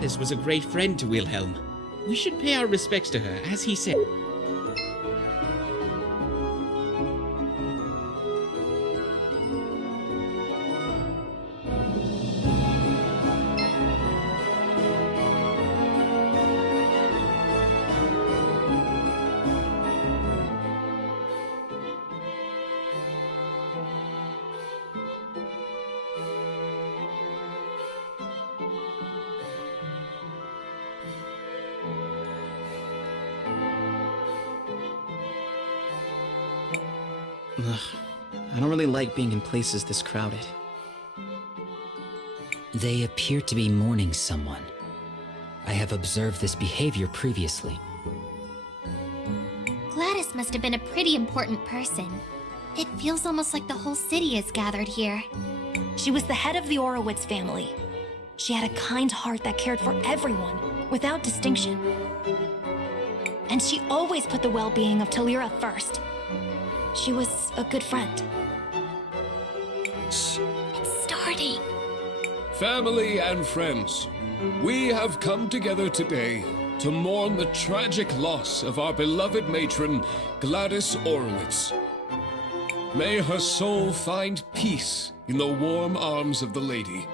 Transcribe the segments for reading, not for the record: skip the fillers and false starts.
Gladys was a great friend to Wilhelm. We should pay our respects to her, as he said. Ugh, I don't really like being in places this crowded. They appear to be mourning someone. I have observed this behavior previously. Gladys must have been a pretty important person. It feels almost like the whole city is gathered here. She was the head of the Orowitz family. She had a kind heart that cared for everyone, without distinction. And she always put the well-being of Talira first. She was a good friend. Shh, it's starting. Family and friends, we have come together today to mourn the tragic loss of our beloved matron, Gladys Orowitz. May her soul find peace in the warm arms of the Lady.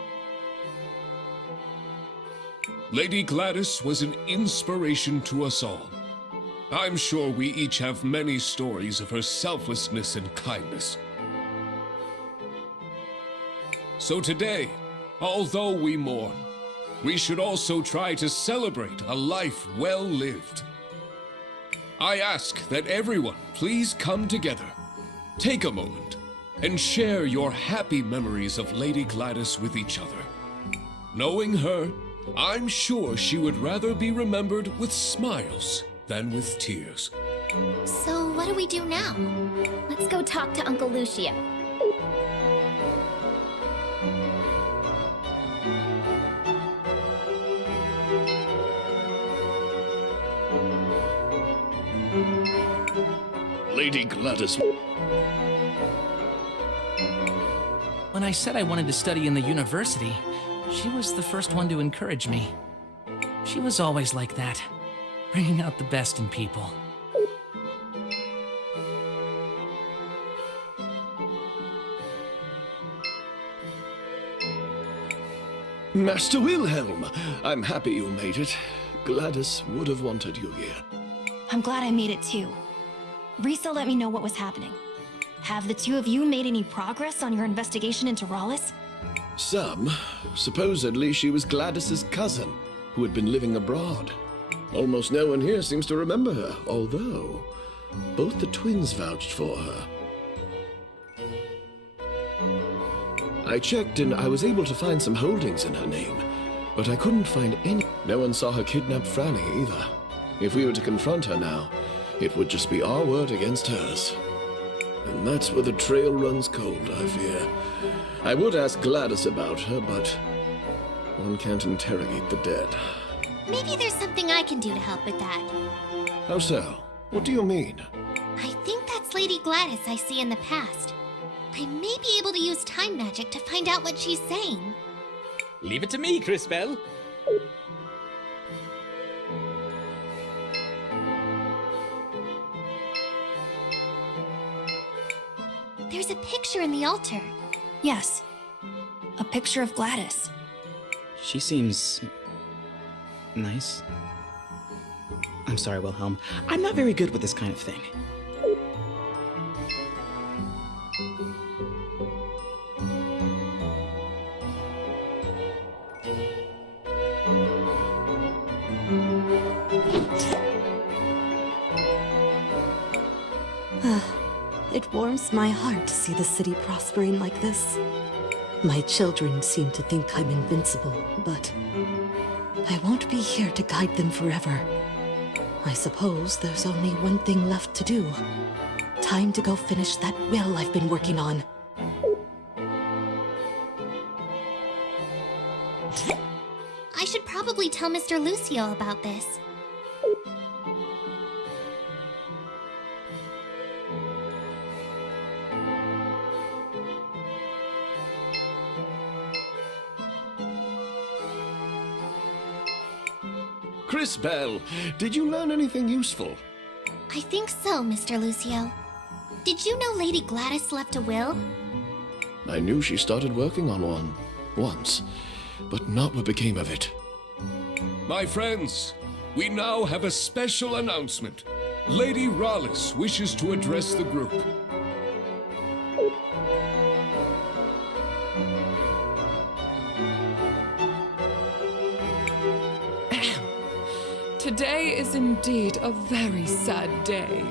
Lady Gladys was an inspiration to us all. I'm sure we each have many stories of her selflessness and kindness. So today, although we mourn, we should also try to celebrate a life well lived. I ask that everyone please come together, take a moment, and share your happy memories of Lady Gladys with each other. Knowing her, I'm sure she would rather be remembered with smiles than with tears. So what do we do now? Let's go talk to Uncle Lucio. Lady Gladys. When I said I wanted to study in the university, she was the first one to encourage me. She was always like that, bringing out the best in people. Master Wilhelm, I'm happy you made it. Gladys would have wanted you here. I'm glad I made it too. Risa let me know what was happening. Have the two of you made any progress on your investigation into Rhallus? Some. Supposedly she was Gladys's cousin, who had been living abroad. Almost no one here seems to remember her, although both the twins vouched for her. I checked and I was able to find some holdings in her name, but I couldn't find any. No one saw her kidnap Franny either. If we were to confront her now, it would just be our word against hers. And that's where the trail runs cold, I fear. I would ask Gladys about her, but one can't interrogate the dead. Maybe there's something I can do to help with that. How so? What do you mean? I think that's Lady Gladys I see in the past. I may be able to use time magic to find out what she's saying. Leave it to me, Crisbell. There's a picture in the altar. Yes. A picture of Gladys. She seems nice. I'm sorry, Wilhelm. I'm not very good with this kind of thing. It warms my heart to see the city prospering like this. My children seem to think I'm invincible, but I won't be here to guide them forever. I suppose there's only one thing left to do. Time to go finish that will I've been working on. I should probably tell Mr. Lucio about this. Crisbell! Did you learn anything useful? I think so, Mr. Lucio. Did you know Lady Gladys left a will? I knew she started working on one. Once. But not what became of it. My friends, we now have a special announcement. Lady Rhallus wishes to address the group. Today is indeed a very sad day.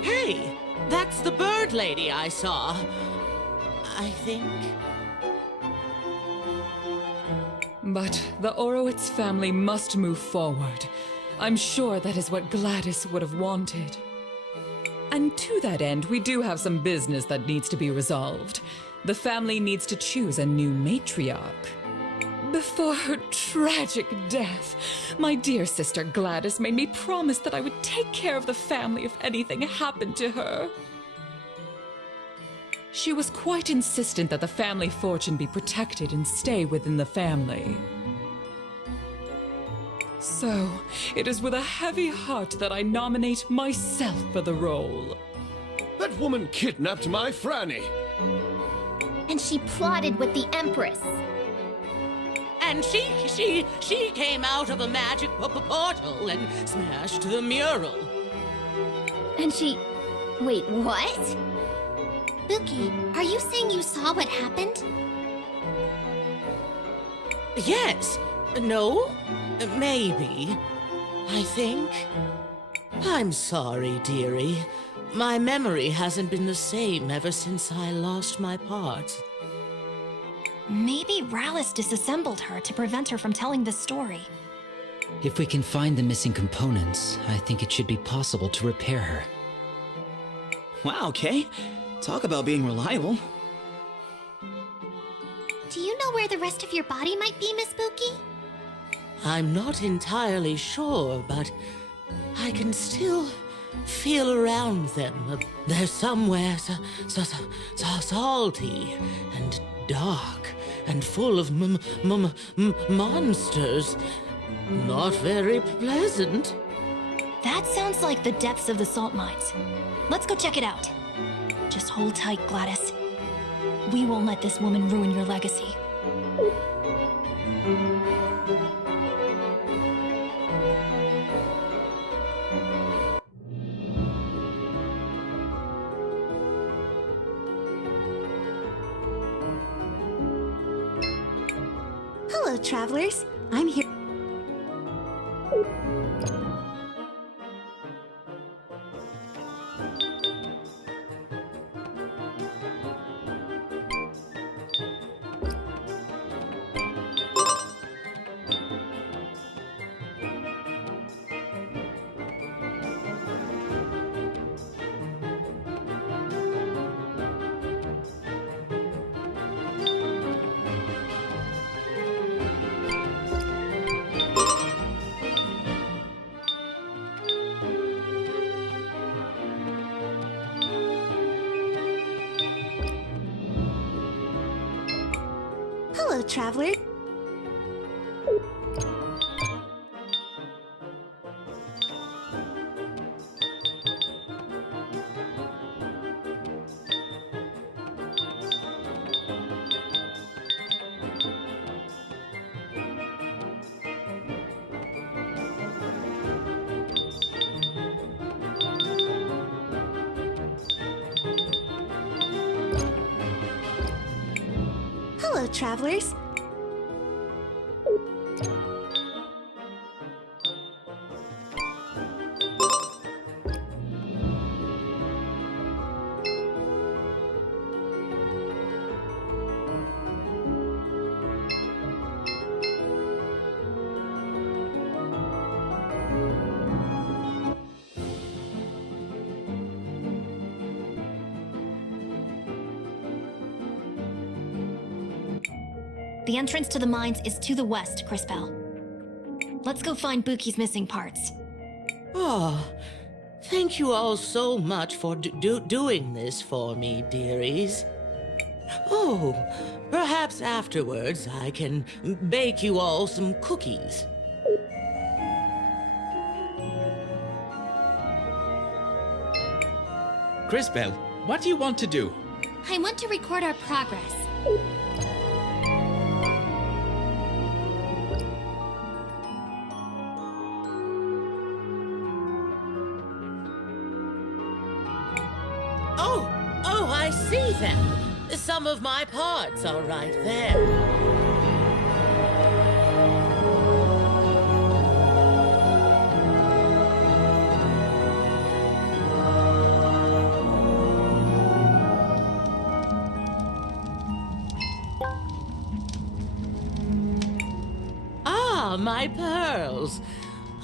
Hey, that's the bird lady I saw. I think. But the Orowitz family must move forward. I'm sure that is what Gladys would have wanted. And to that end, we do have some business that needs to be resolved. The family needs to choose a new matriarch. Before her tragic death, my dear sister Gladys made me promise that I would take care of the family if anything happened to her. She was quite insistent that the family fortune be protected and stay within the family. So, it is with a heavy heart that I nominate myself for the role. That woman kidnapped my Franny! And she plotted with the Empress. And she came out of a magic portal and smashed the mural. And she... Wait, what? Buki, are you saying you saw what happened? Yes. No. Maybe. I think. I'm sorry, dearie. My memory hasn't been the same ever since I lost my parts. Maybe Rhallus disassembled her to prevent her from telling the story. If we can find the missing components, I think it should be possible to repair her. Wow, Kay. Talk about being reliable. Do you know where the rest of your body might be, Miss Buki? I'm not entirely sure, but I can still feel around them. They're somewhere salty and dark and full of monsters. Not very pleasant. That sounds like the depths of the salt mines. Let's go check it out. Just hold tight, Gladys. We won't let this woman ruin your legacy. Hello, travelers. I'm here. Hello, traveler. Hello, travelers. The entrance to the mines is to the west, Crisbell. Let's go find Buki's missing parts. Oh, thank you all so much for doing this for me, dearies. Oh, perhaps afterwards I can bake you all some cookies. Crisbell, what do you want to do? I want to record our progress. Oh, I see them. Some of my parts are right there. Ah, my pearls.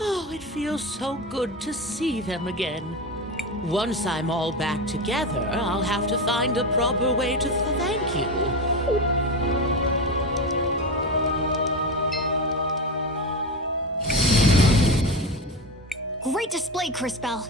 Oh, it feels so good to see them again. Once I'm all back together, I'll have to find a proper way to thank you. Great display, Crisbell.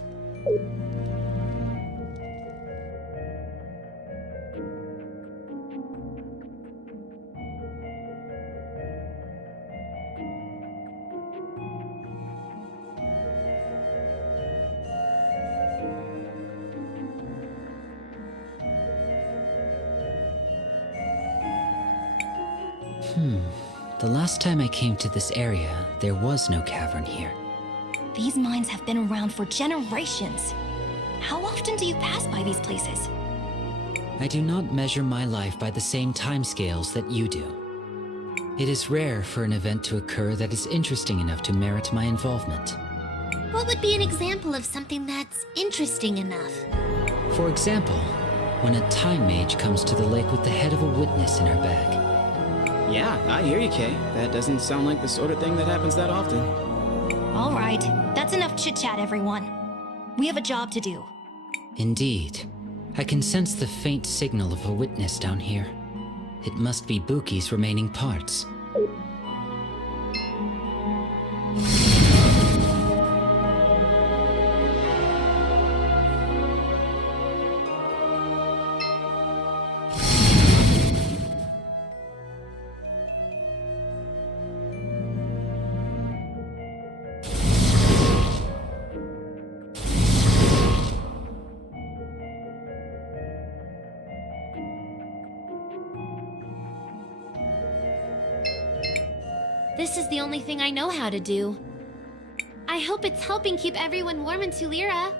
The last time I came to this area, there was no cavern here. These mines have been around for generations. How often do you pass by these places? I do not measure my life by the same timescales that you do. It is rare for an event to occur that is interesting enough to merit my involvement. What would be an example of something that's interesting enough? For example, when a Time Mage comes to the lake with the head of a witness in her bag. Yeah, I hear you, Kay. That doesn't sound like the sort of thing that happens that often. All right, that's enough chit-chat, everyone. We have a job to do. Indeed. I can sense the faint signal of a witness down here. It must be Buki's remaining parts. This is the only thing I know how to do. I hope it's helping keep everyone warm in Tulira.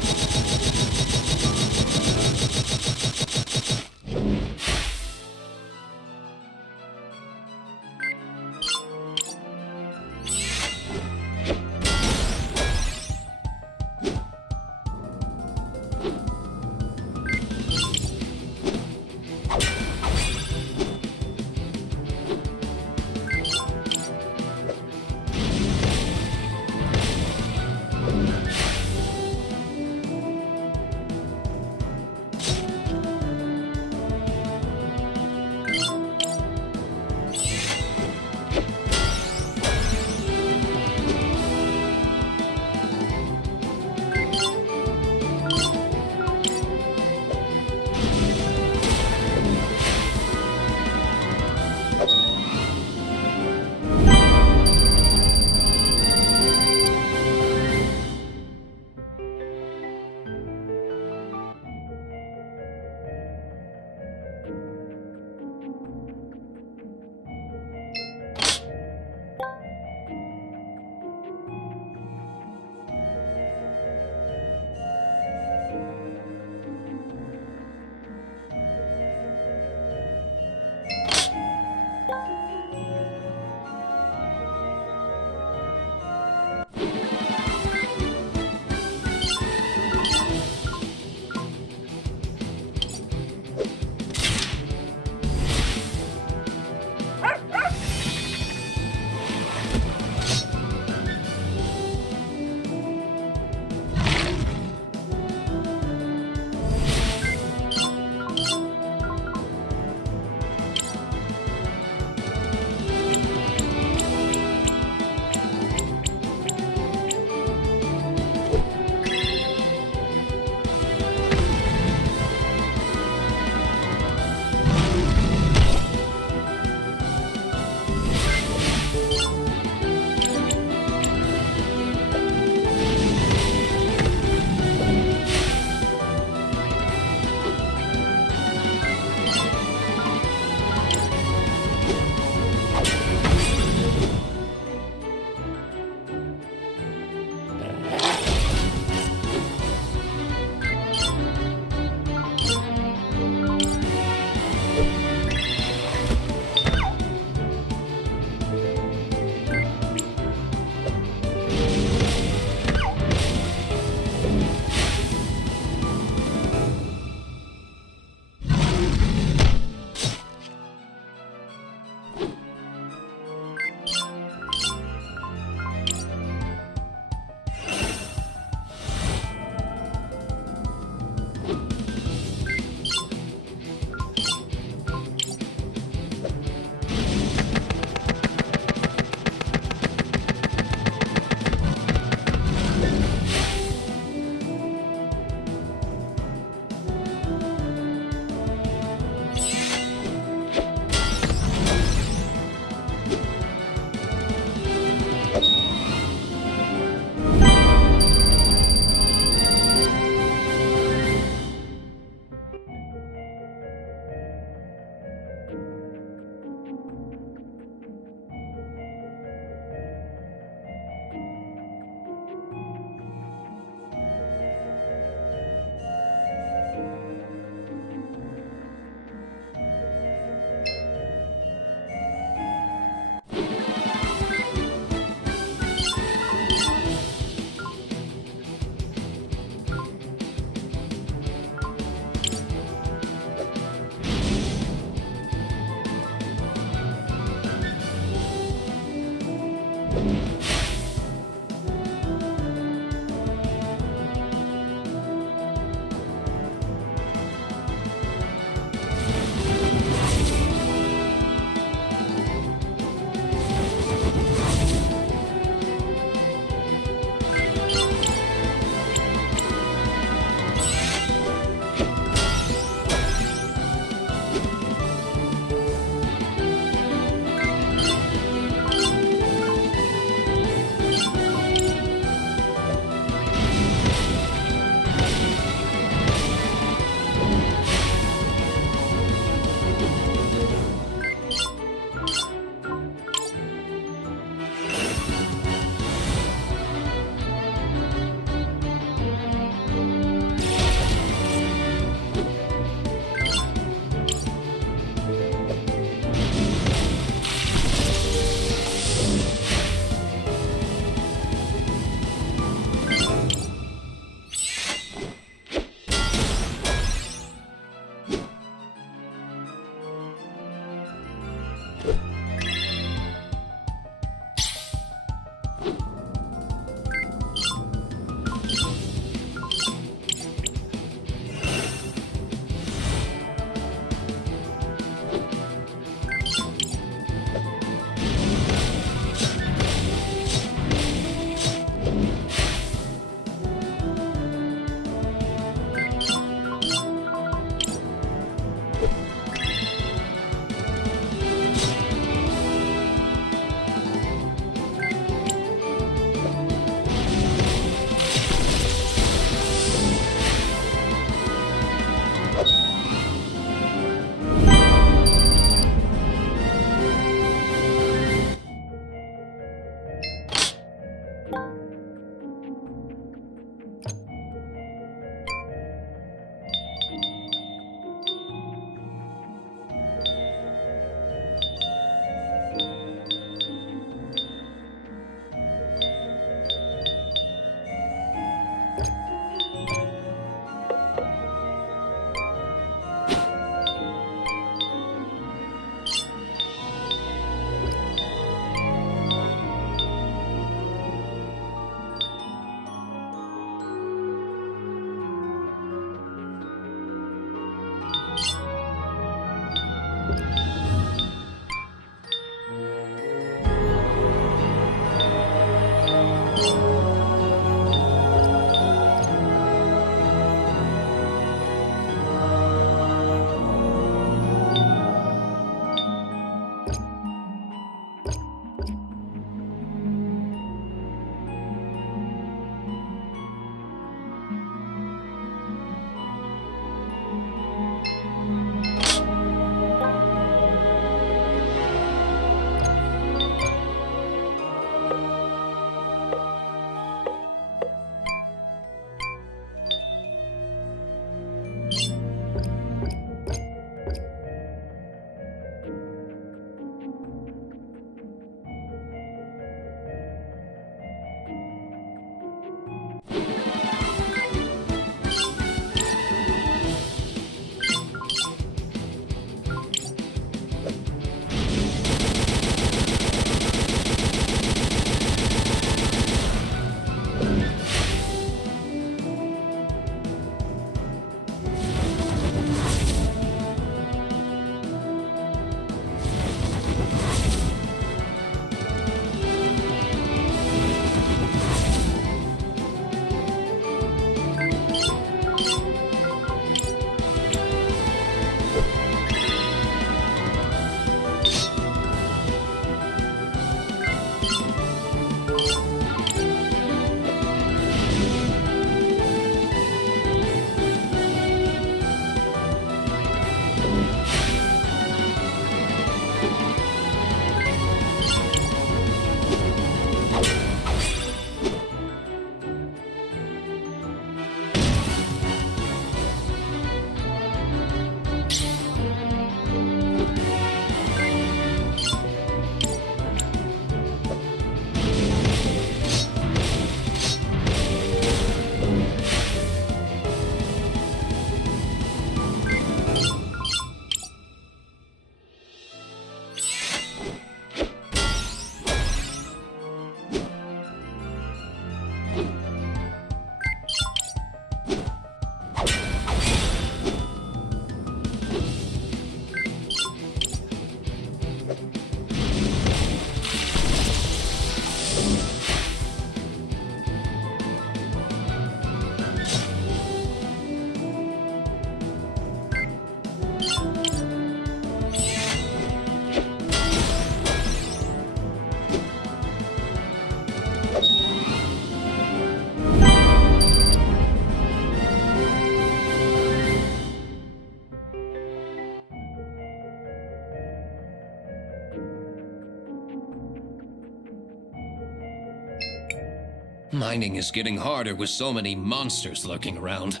Mining is getting harder with so many monsters lurking around.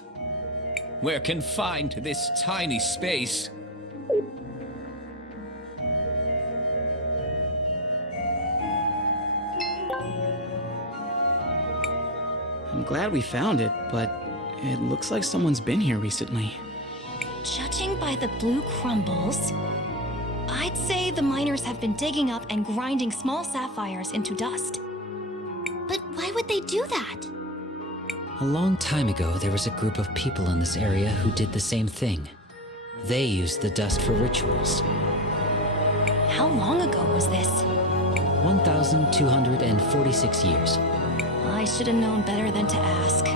We're confined to this tiny space. I'm glad we found it, but it looks like someone's been here recently. Judging by the blue crumbles, I'd say the miners have been digging up and grinding small sapphires into dust. But why would they do that? A long time ago, there was a group of people in this area who did the same thing. They used the dust for rituals. How long ago was this? 1,246 years. I should have known better than to ask.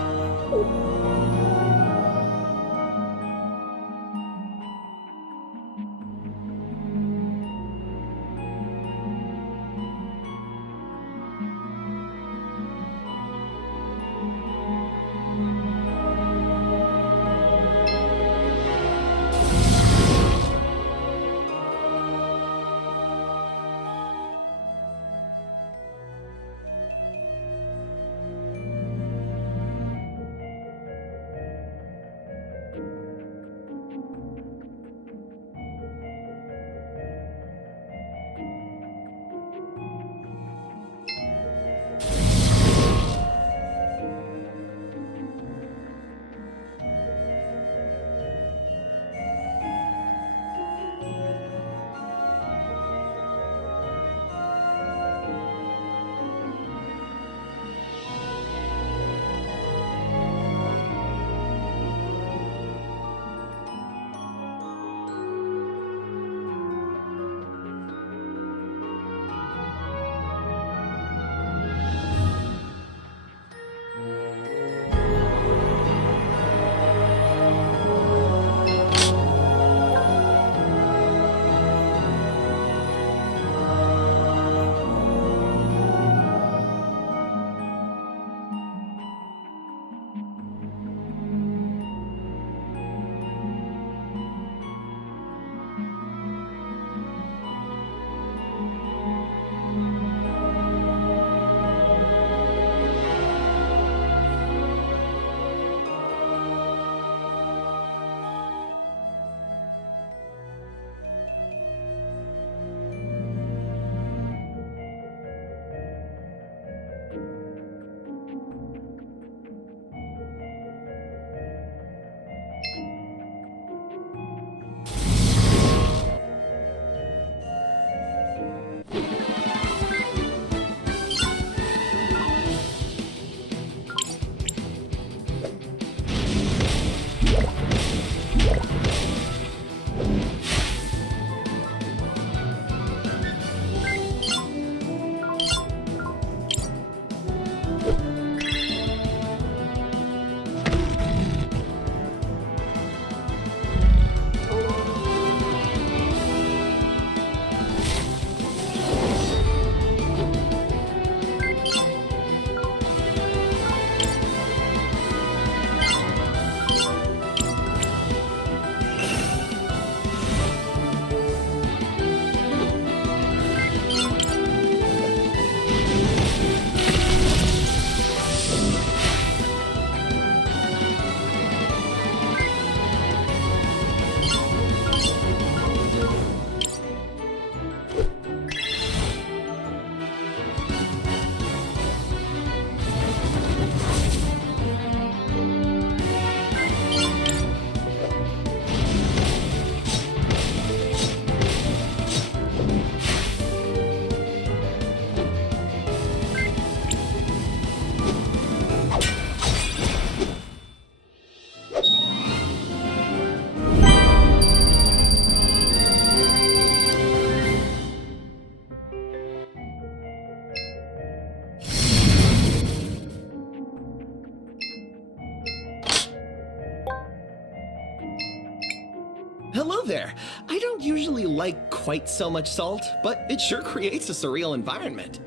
hello there. I don't usually like quite so much salt, but it sure creates a surreal environment.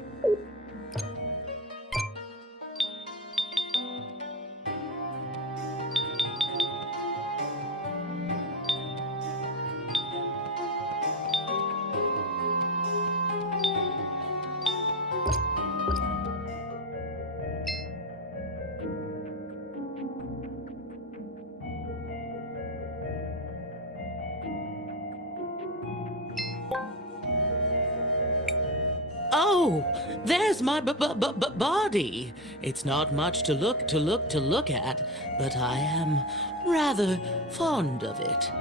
Oh, there's my body. It's not much to look at, but I am rather fond of it.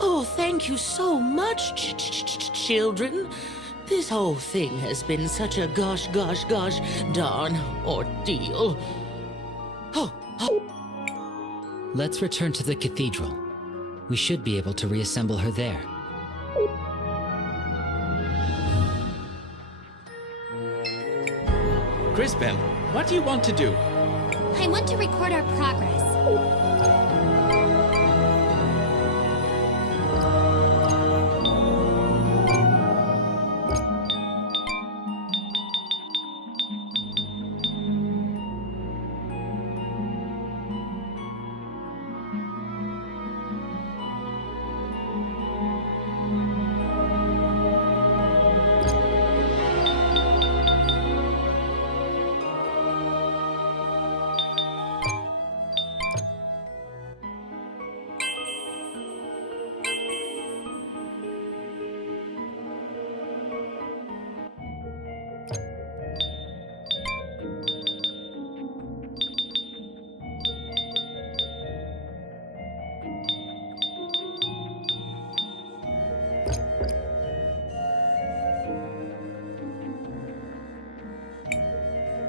Oh, thank you so much, children. This whole thing has been such a gosh darn ordeal. Let's return to the cathedral. We should be able to reassemble her there. Crisbell, what do you want to do? I want to record our progress.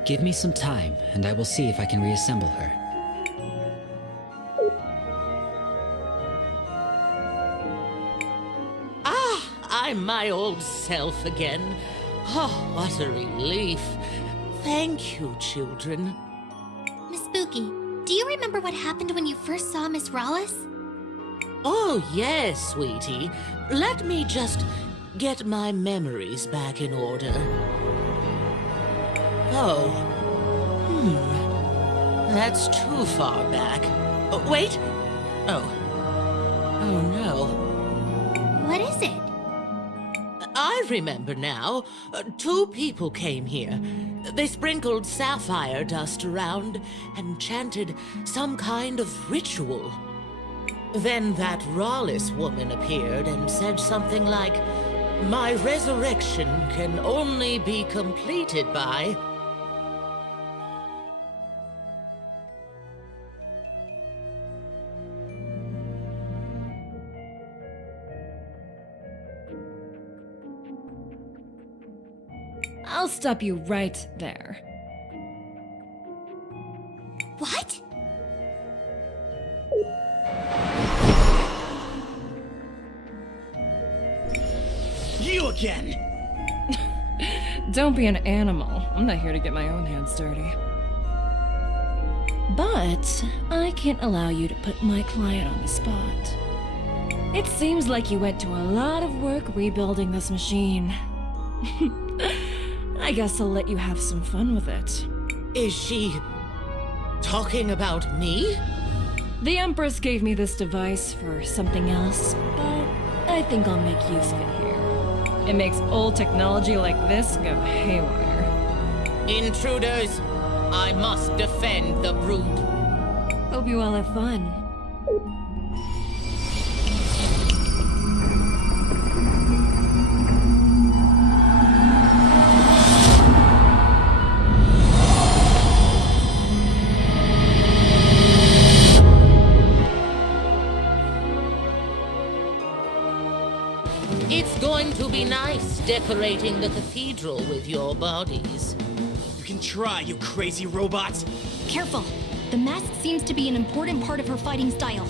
Give me some time, and I will see if I can reassemble her. I'm my old self again. Oh, what a relief. Thank you, children. Miss Buki, do you remember what happened when you first saw Miss Rhallus? Oh, yes, sweetie. Let me just get my memories back in order. Oh. That's too far back. Oh, wait. Oh no. What is it? I remember now. 2 people came here. They sprinkled sapphire dust around and chanted some kind of ritual. Then that Rhallus woman appeared and said something like, "My resurrection can only be completed by..." I'll stop you right there. What? You again! Don't be an animal. I'm not here to get my own hands dirty. But I can't allow you to put my client on the spot. It seems like you went to a lot of work rebuilding this machine. I guess I'll let you have some fun with it. Is she talking about me? The Empress gave me this device for something else, but I think I'll make use of it here. It makes old technology like this go haywire. Intruders! I must defend the brood. Hope you all have fun. It's going to be nice decorating the cathedral with your bodies. You can try, you crazy robots. Careful. The mask seems to be an important part of her fighting style.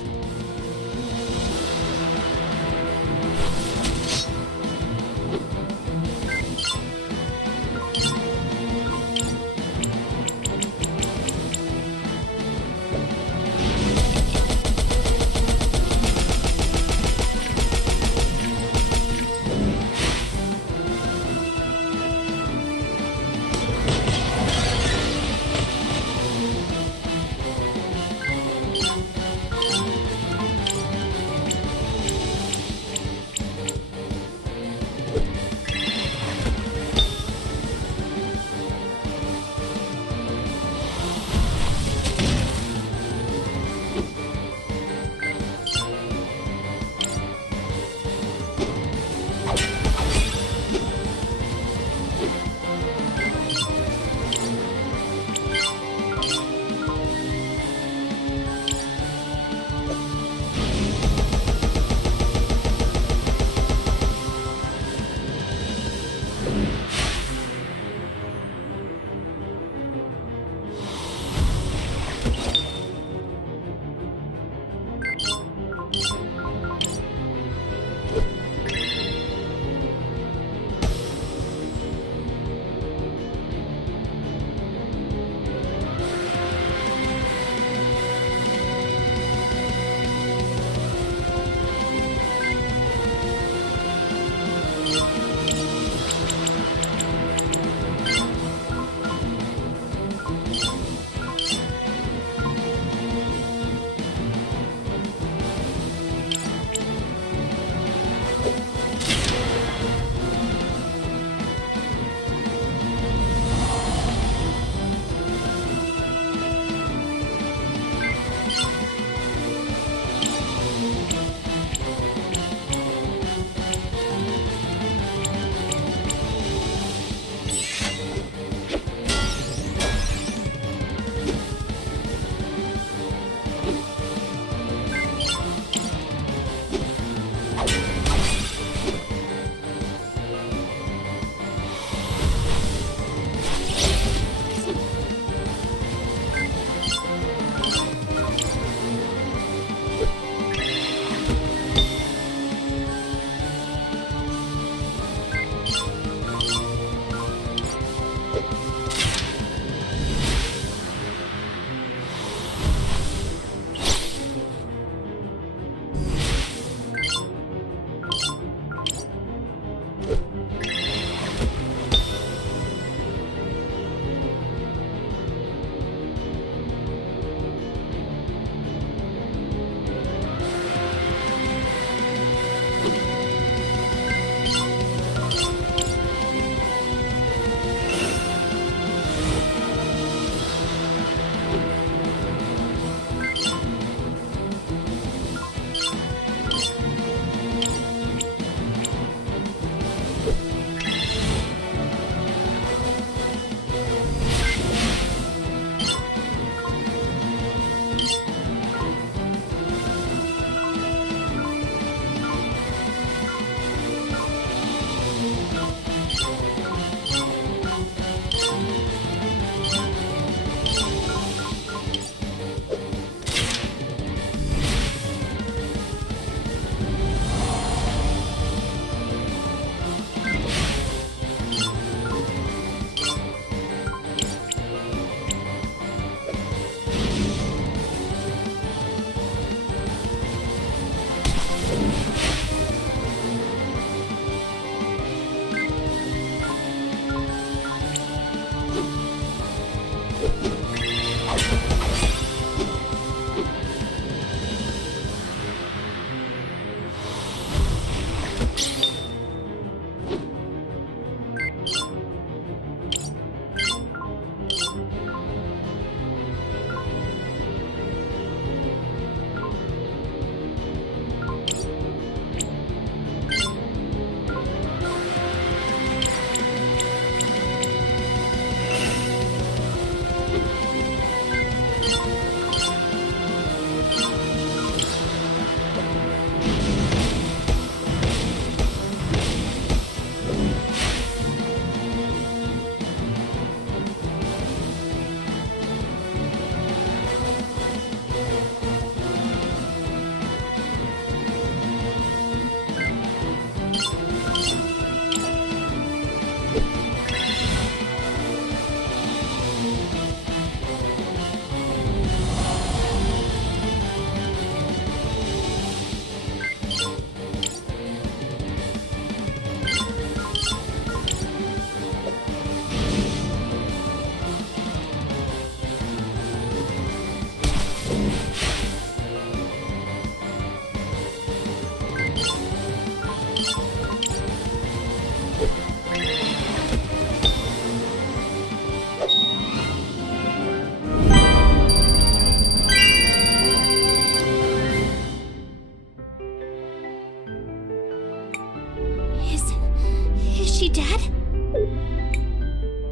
she dead?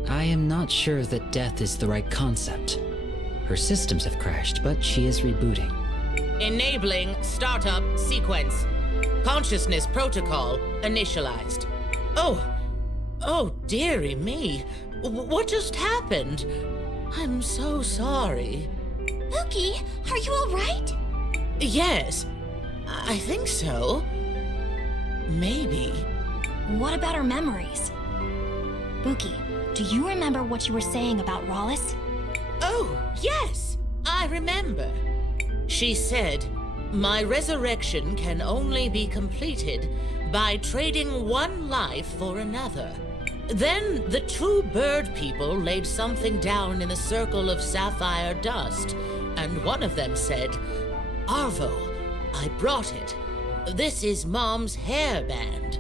I am not sure that death is the right concept. Her systems have crashed, but she is rebooting. Enabling startup sequence. Consciousness protocol initialized. Oh, dearie me. What just happened? I'm so sorry. Buki, are you alright? Yes, I think so. Maybe. What about her memories? Buki, do you remember what you were saying about Rhallus? Oh, yes, I remember. She said, "My resurrection can only be completed by trading one life for another." Then the two bird people laid something down in a circle of sapphire dust, and one of them said, "Arvo, I brought it. This is Mom's hairband."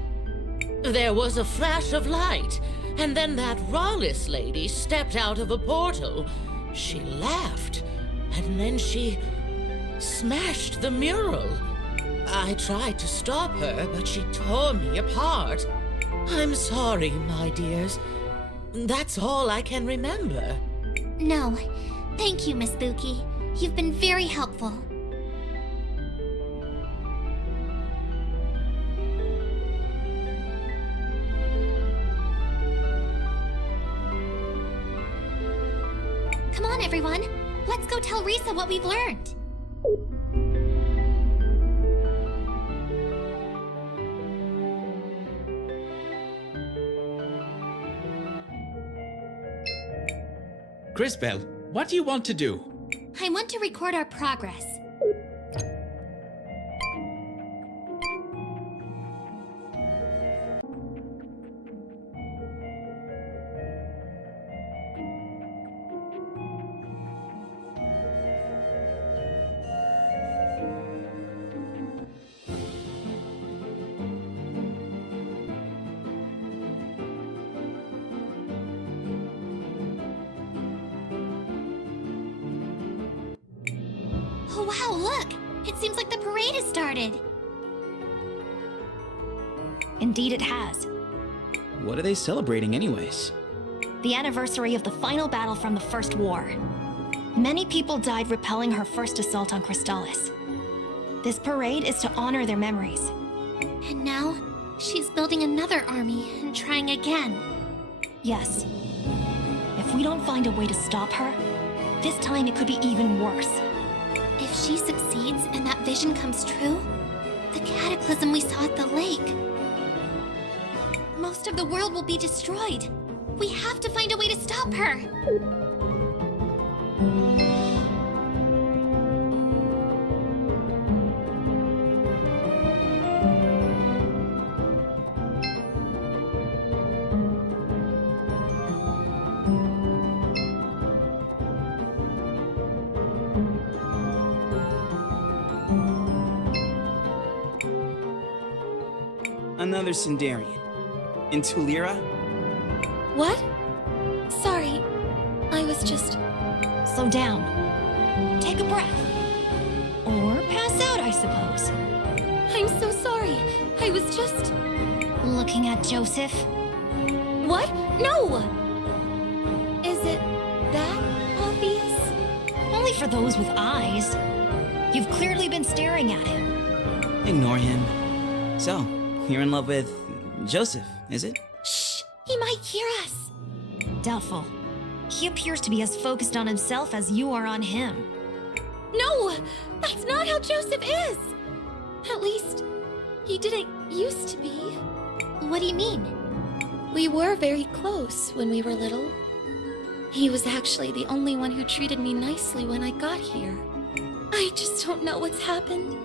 There was a flash of light, and then that Rhallus lady stepped out of a portal. She laughed, and then she smashed the mural. I tried to stop her, but she tore me apart. I'm sorry, my dears. That's all I can remember. No. Thank you, Miss Buki. You've been very helpful. everyone. Let's go tell Risa what we've learned. Crisbell, what do you want to do? I want to record our progress. Oh wow, look! It seems like the parade has started. Indeed it has. What are they celebrating anyways? The anniversary of the final battle from the First War. Many people died repelling her first assault on Cristallis. This parade is to honor their memories. And now, she's building another army and trying again. Yes. If we don't find a way to stop her, this time it could be even worse. If she succeeds and that vision comes true, the cataclysm we saw at the lake, most of the world will be destroyed. We have to find a way to stop her. Another Sindarian. In Tulira? What? Sorry. I was just... Slow down. Take a breath. Or pass out, I suppose. I'm so sorry. I was just... Looking at Joseph. What? No! Is it that obvious? Only for those with eyes. You've clearly been staring at him. Ignore him. So, you're in love with Joseph, is it? Shh! He might hear us! Doubtful. He appears to be as focused on himself as you are on him. No! That's not how Joseph is! At least, he didn't used to be. What do you mean? We were very close when we were little. He was actually the only one who treated me nicely when I got here. I just don't know what's happened.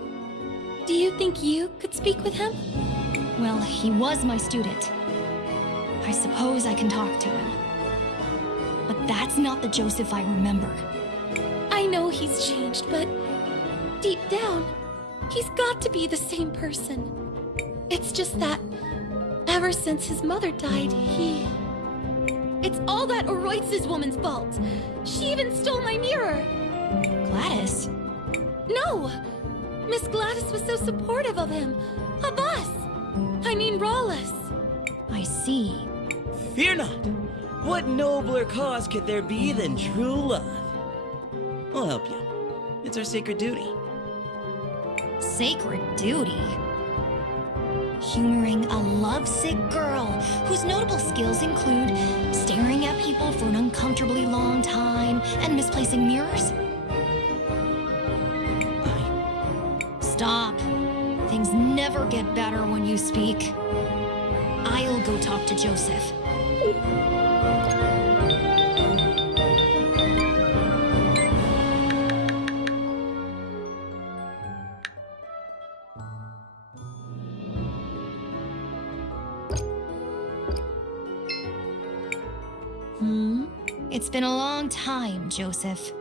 Do you think you could speak with him? Well, he was my student. I suppose I can talk to him. But that's not the Joseph I remember. I know he's changed, but deep down, he's got to be the same person. It's just that ever since his mother died, It's all that Oroitz's woman's fault. She even stole my mirror. Gladys? No! Miss Gladys was so supportive of him. Of us! I mean Rhallus. I see. Fear not! What nobler cause could there be than true love? We'll help you. It's our sacred duty. Sacred duty? Humoring a lovesick girl whose notable skills include staring at people for an uncomfortably long time and misplacing mirrors? Stop. Things never get better when you speak. I'll go talk to Joseph. It's been a long time, Joseph.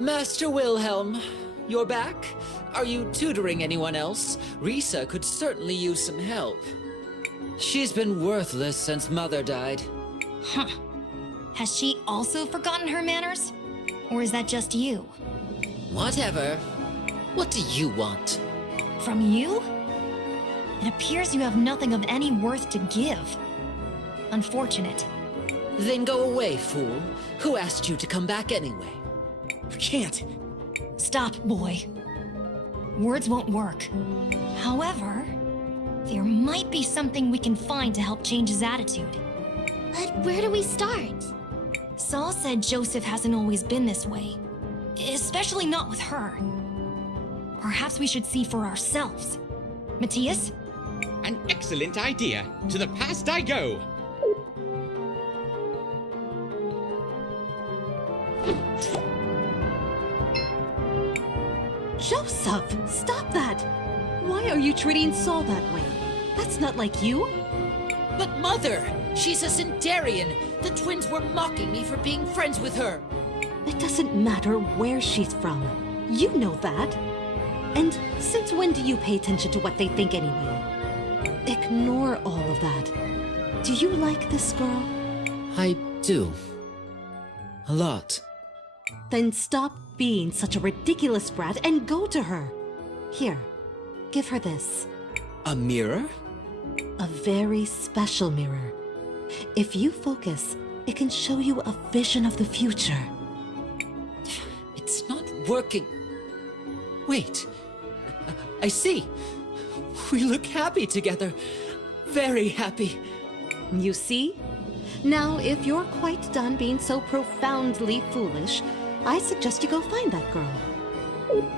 Master Wilhelm, you're back? Are you tutoring anyone else? Risa could certainly use some help. She's been worthless since Mother died. Huh. Has she also forgotten her manners? Or is that just you? Whatever. What do you want? From you? It appears you have nothing of any worth to give. Unfortunate. Then go away, fool. Who asked you to come back anyway? I can't. Stop, boy. Words won't work. However, there might be something we can find to help change his attitude. But where do we start? Saul said Joseph hasn't always been this way, especially not with her. Perhaps we should see for ourselves. Matthias? An excellent idea. To the past I go. Joseph, stop that! Why are you treating Saul that way? That's not like you. But Mother, she's a Centaurian. The twins were mocking me for being friends with her. It doesn't matter where she's from. You know that. And since when do you pay attention to what they think anyway? Ignore all of that. Do you like this girl? I do. A lot. Then stop being such a ridiculous brat and go to her. Here, give her this. A mirror? A very special mirror. If you focus, it can show you a vision of the future. It's not working. Wait. I see. We look happy together. Very happy. You see? Now, if you're quite done being so profoundly foolish, I suggest you go find that girl.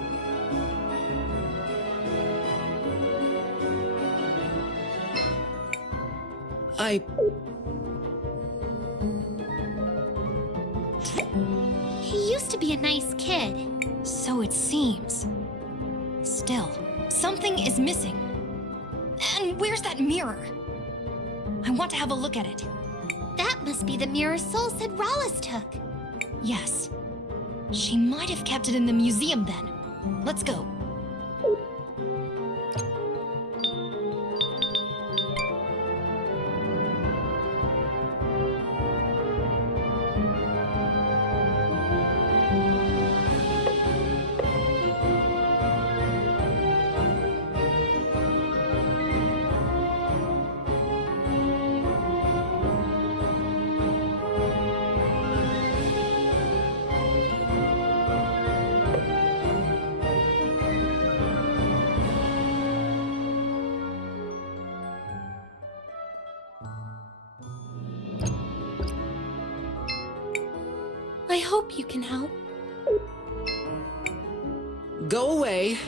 He used to be a nice kid. So it seems. Still, something is missing. And where's that mirror? I want to have a look at it. That must be the mirror Soul said Rhallus took. Yes. She might have kept it in the museum then. Let's go. I hope you can help. Go away.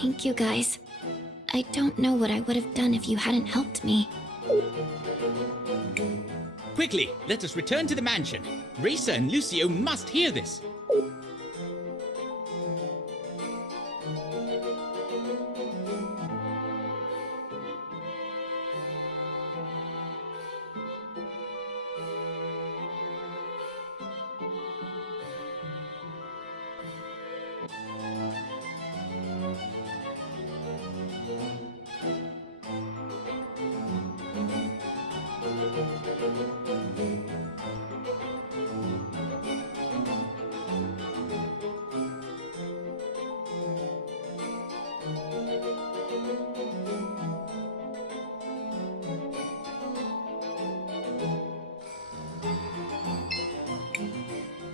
Thank you, guys. I don't know what I would have done if you hadn't helped me. Quickly, let us return to the mansion. Risa and Lucio must hear this.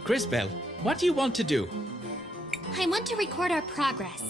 Crisbell, what do you want to do? I want to record our progress.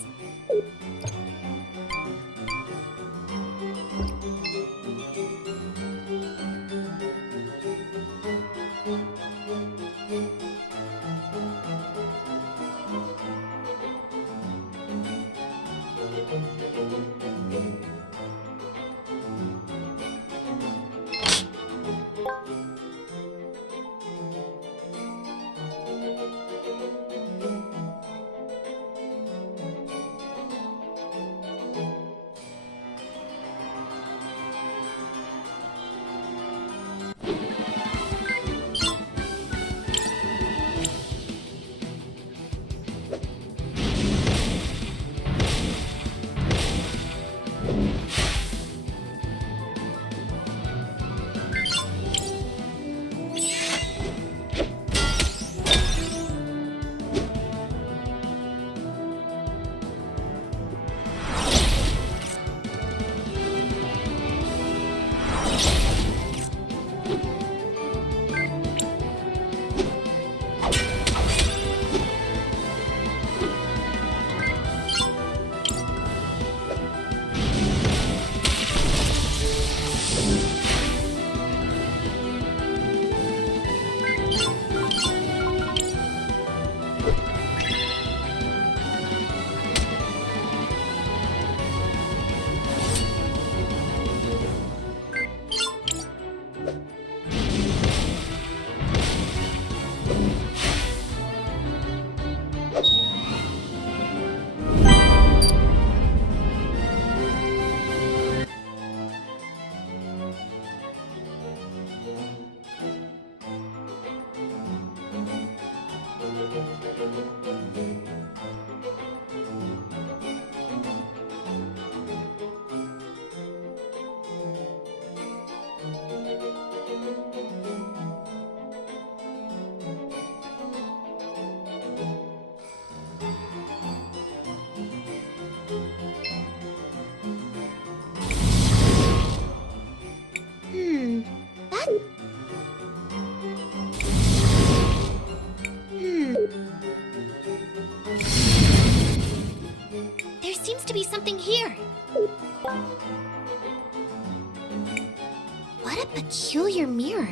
peculiar mirror.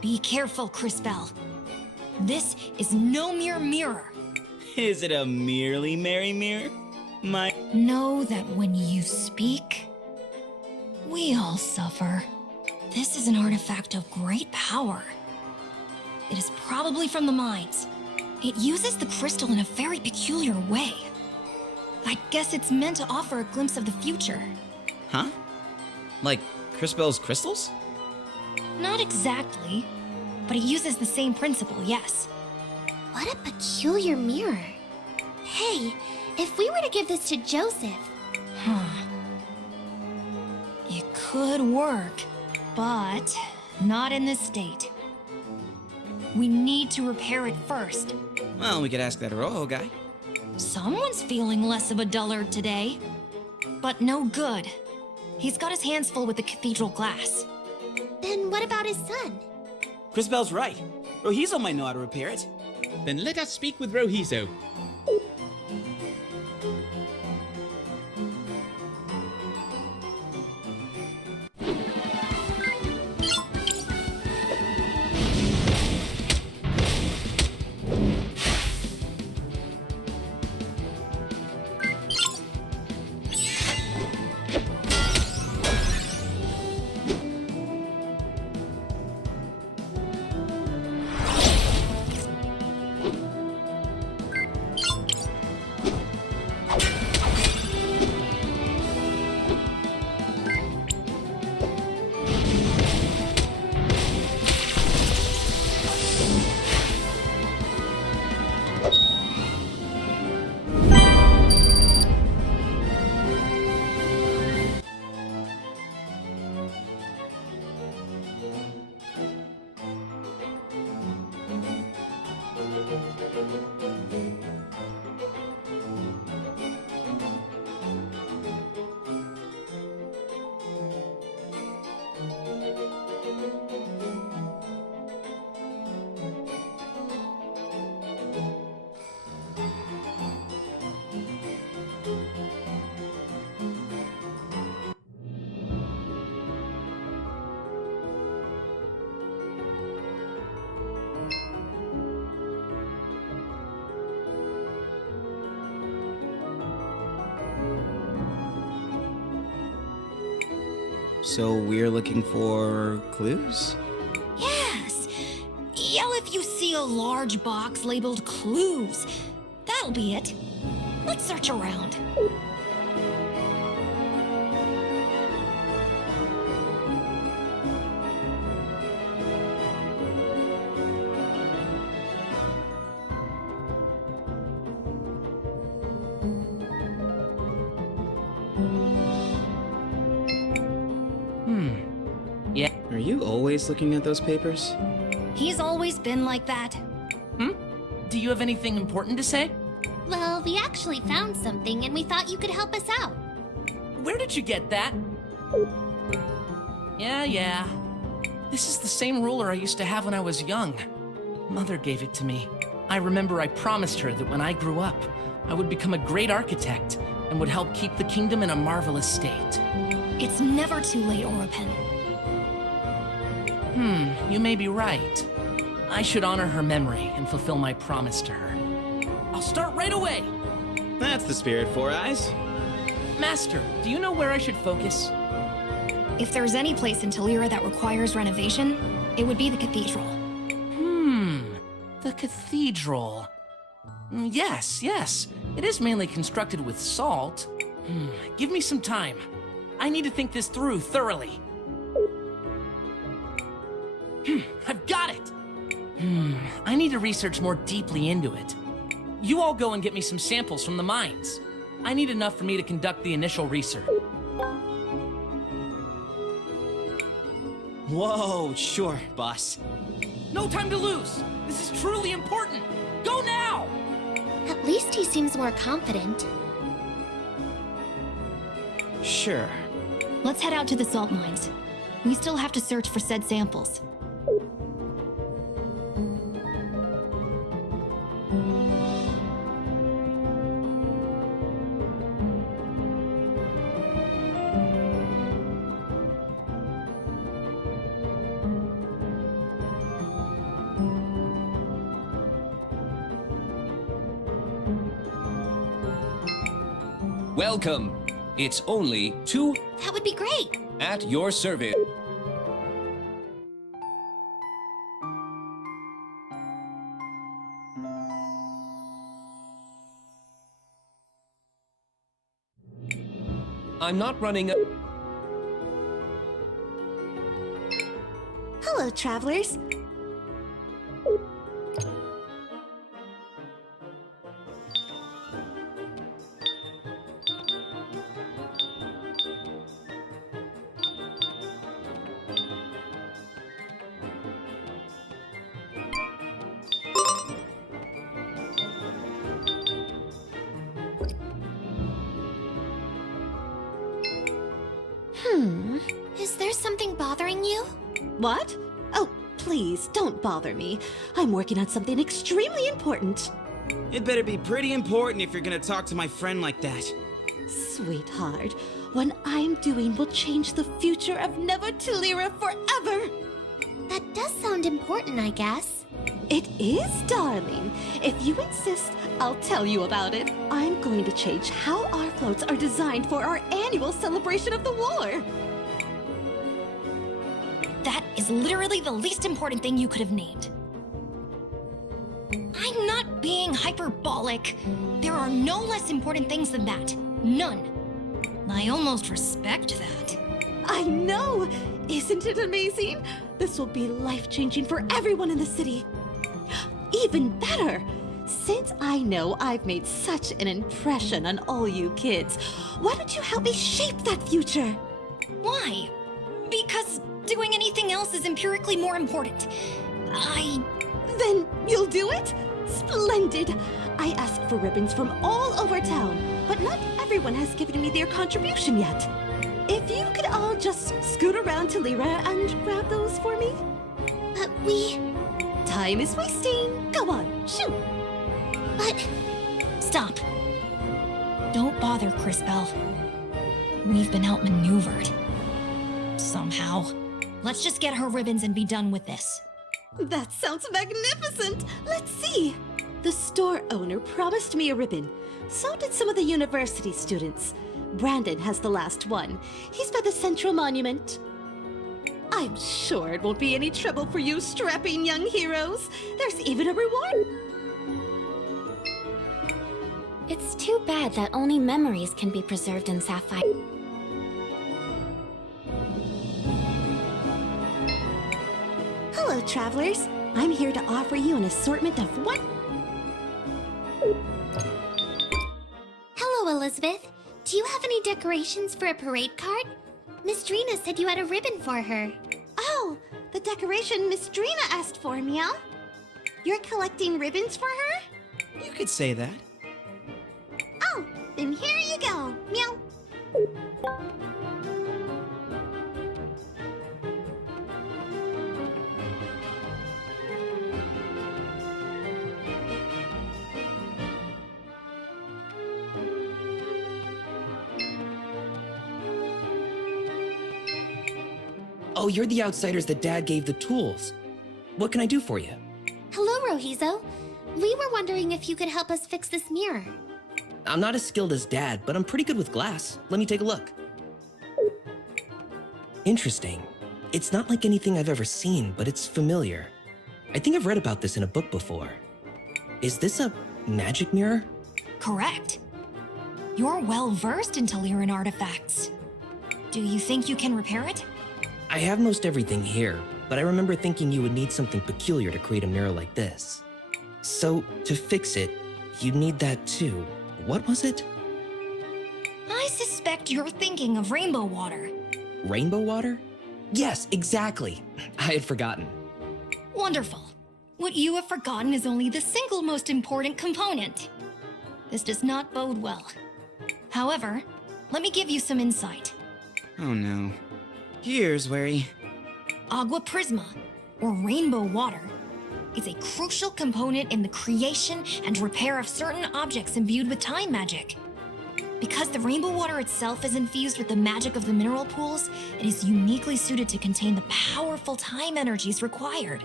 Be careful, Crisbell. This is no mere mirror. Is it a merely merry mirror? Know that when you speak, we all suffer. This is an artifact of great power. It is probably from the mines. It uses the crystal in a very peculiar way. I guess it's meant to offer a glimpse of the future. Huh? Like Crisbell's crystals? Not exactly, but it uses the same principle, yes. What a peculiar mirror. Hey, if we were to give this to Joseph... It could work, but not in this state. We need to repair it first. Well, we could ask that Rojo guy. Someone's feeling less of a dullard today. But no good. He's got his hands full with the cathedral glass. Then what about his son? Crisbell's right. Rojizo might know how to repair it. Then let us speak with Rojizo. So we're looking for clues? Yes! Yell if you see a large box labeled clues. That'll be it. Let's search around. Yeah. Are you always looking at those papers? He's always been like that. Do you have anything important to say? Well, we actually found something and we thought you could help us out. Where did you get that? Yeah. This is the same ruler I used to have when I was young. Mother gave it to me. I remember I promised her that when I grew up, I would become a great architect and would help keep the kingdom in a marvelous state. It's never too late, Oropen. You may be right. I should honor her memory and fulfill my promise to her. I'll start right away! That's the spirit, Four Eyes. Master, do you know where I should focus? If there's any place in Talira that requires renovation, it would be the cathedral. The cathedral. Yes. It is mainly constructed with salt. Give me some time. I need to think this through thoroughly. I've got it! I need to research more deeply into it. You all go and get me some samples from the mines. I need enough for me to conduct the initial research. Whoa, sure, boss. No time to lose! This is truly important! Go now! At least he seems more confident. Sure. Let's head out to the salt mines. We still have to search for said samples. Welcome. It's only 2 That would be great. at your service. I'm not running a... Hello, travelers. Is there something bothering you? What? Oh, please, don't bother me. I'm working on something extremely important. It better be pretty important if you're gonna talk to my friend like that. Sweetheart, what I'm doing will change the future of Nevertillera forever. That does sound important, I guess. It is, darling. If you insist, I'll tell you about it. I'm going to change how our floats are designed for our annual celebration of the war. That is literally the least important thing you could have named. I'm not being hyperbolic. There are no less important things than that. None. I almost respect that. I know! Isn't it amazing? This will be life-changing for everyone in the city. Even better! Since I know I've made such an impression on all you kids, why don't you help me shape that future? Why? Because doing anything else is empirically more important. Then you'll do it? Splendid! I asked for ribbons from all over town, but not everyone has given me their contribution yet. If you could all just scoot around to Lyra and grab those for me? But Time is wasting. Go on, shoot! But... Stop. Don't bother, Crisbell. We've been outmaneuvered. Somehow. Let's just get her ribbons and be done with this. That sounds magnificent! Let's see! The store owner promised me a ribbon. So did some of the university students. Brandon has the last one. He's by the Central Monument. I'm sure it won't be any trouble for you strapping young heroes. There's even a reward. It's too bad that only memories can be preserved in Sapphire. Hello, travelers. I'm here to offer you an assortment of what? Hello, Elizabeth. Do you have any decorations for a parade cart? Miss Drina said you had a ribbon for her. Oh, the decoration Miss Drina asked for, Meow. You're collecting ribbons for her? You could say that. Oh, then here you go, Meow. Oh, you're the outsiders that Dad gave the tools. What can I do for you? Hello, Rohizo. We were wondering if you could help us fix this mirror. I'm not as skilled as Dad, but I'm pretty good with glass. Let me take a look. Interesting. It's not like anything I've ever seen, but it's familiar. I think I've read about this in a book before. Is this a magic mirror? Correct. You're well versed in Telerian artifacts. Do you think you can repair it? I have most everything here, but I remember thinking you would need something peculiar to create a mirror like this. So, to fix it, you'd need that too. What was it? I suspect you're thinking of rainbow water. Rainbow water? Yes, exactly. I had forgotten. Wonderful. What you have forgotten is only the single most important component. This does not bode well. However, let me give you some insight. Oh no. Here's wary. Agua Prisma, or rainbow water, is a crucial component in the creation and repair of certain objects imbued with time magic. Because the rainbow water itself is infused with the magic of the mineral pools, it is uniquely suited to contain the powerful time energies required.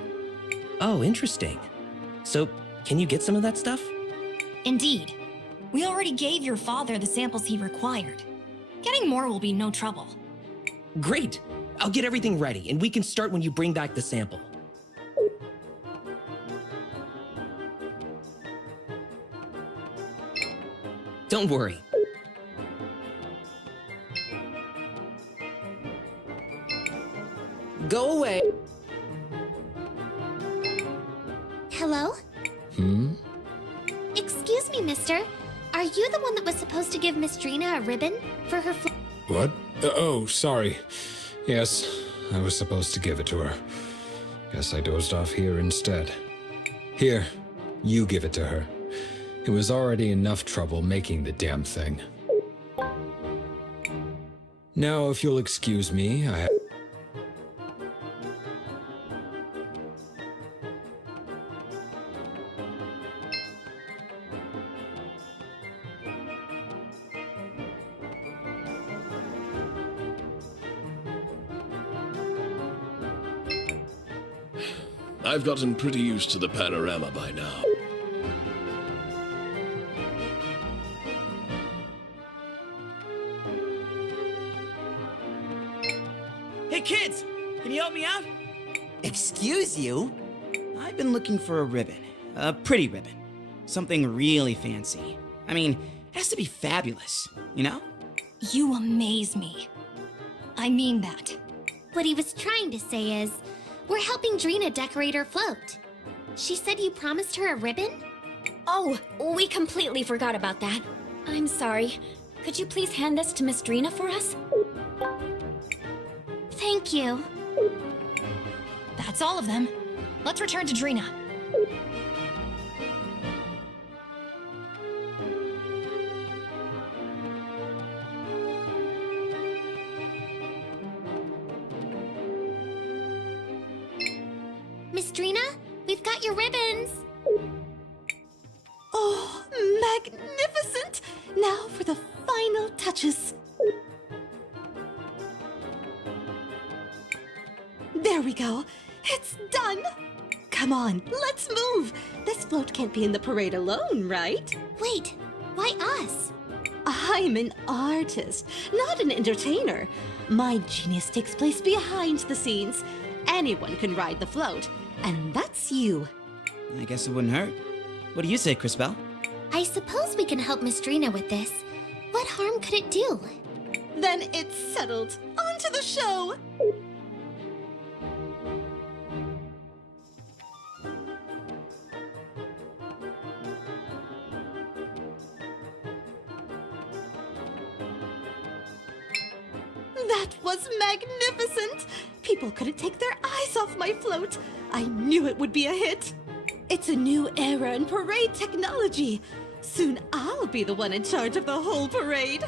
Oh, interesting. So, can you get some of that stuff? Indeed. We already gave your father the samples he required. Getting more will be no trouble. Great! I'll get everything ready, and we can start when you bring back the sample. Don't worry. Go away. Hello? Excuse me, mister. Are you the one that was supposed to give Miss Drina a ribbon for her What? Oh, sorry. Yes, I was supposed to give it to her. Guess I dozed off here instead. Here, you give it to her. It was already enough trouble making the damn thing. Now, if you'll excuse me, I've gotten pretty used to the panorama by now. Hey kids, can you help me out? Excuse you? I've been looking for a ribbon. A pretty ribbon. Something really fancy. I mean, it has to be fabulous, you know? You amaze me. I mean that. What he was trying to say is, we're helping Drina decorate her float. She said you promised her a ribbon? Oh, we completely forgot about that. I'm sorry. Could you please hand this to Miss Drina for us? Thank you. That's all of them. Let's return to Drina. Miss Drina, we've got your ribbons. Oh, magnificent! Now for the final touches. There we go. It's done. Come on, let's move. This float can't be in the parade alone, right? Wait, why us? I'm an artist, not an entertainer. My genius takes place behind the scenes. Anyone can ride the float, and that's you. I guess it wouldn't hurt. What do you say, Crisbell? I suppose we can help Miss Drina with this. What harm could it do? Then it's settled. On to the show! That was magnificent! People couldn't take their eyes off my float. I knew it would be a hit. It's a new era in parade technology. Soon I'll be the one in charge of the whole parade.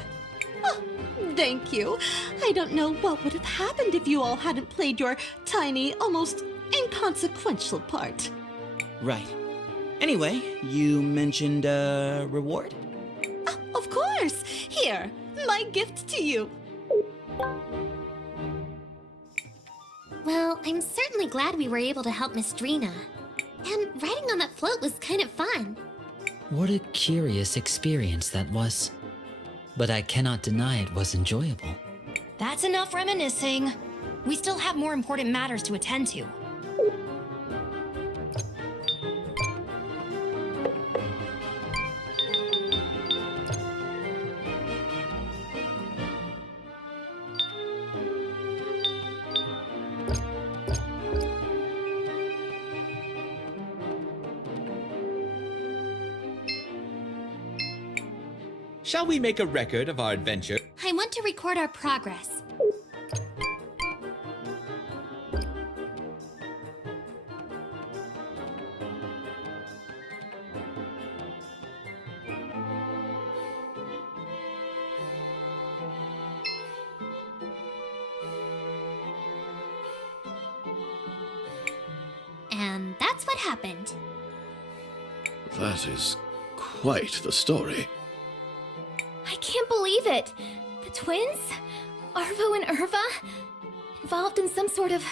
Oh, thank you. I don't know what would have happened if you all hadn't played your tiny, almost inconsequential part. Right. Anyway, you mentioned reward? Oh, of course! Here, my gift to you. Well, I'm certainly glad we were able to help Miss Drina. And riding on that float was kind of fun. What a curious experience that was. But I cannot deny it was enjoyable. That's enough reminiscing. We still have more important matters to attend to. Shall we make a record of our adventure? I want to record our progress. And that's what happened. That is quite the story. I can't believe it. The twins? Arvo and Irva? Involved in some sort of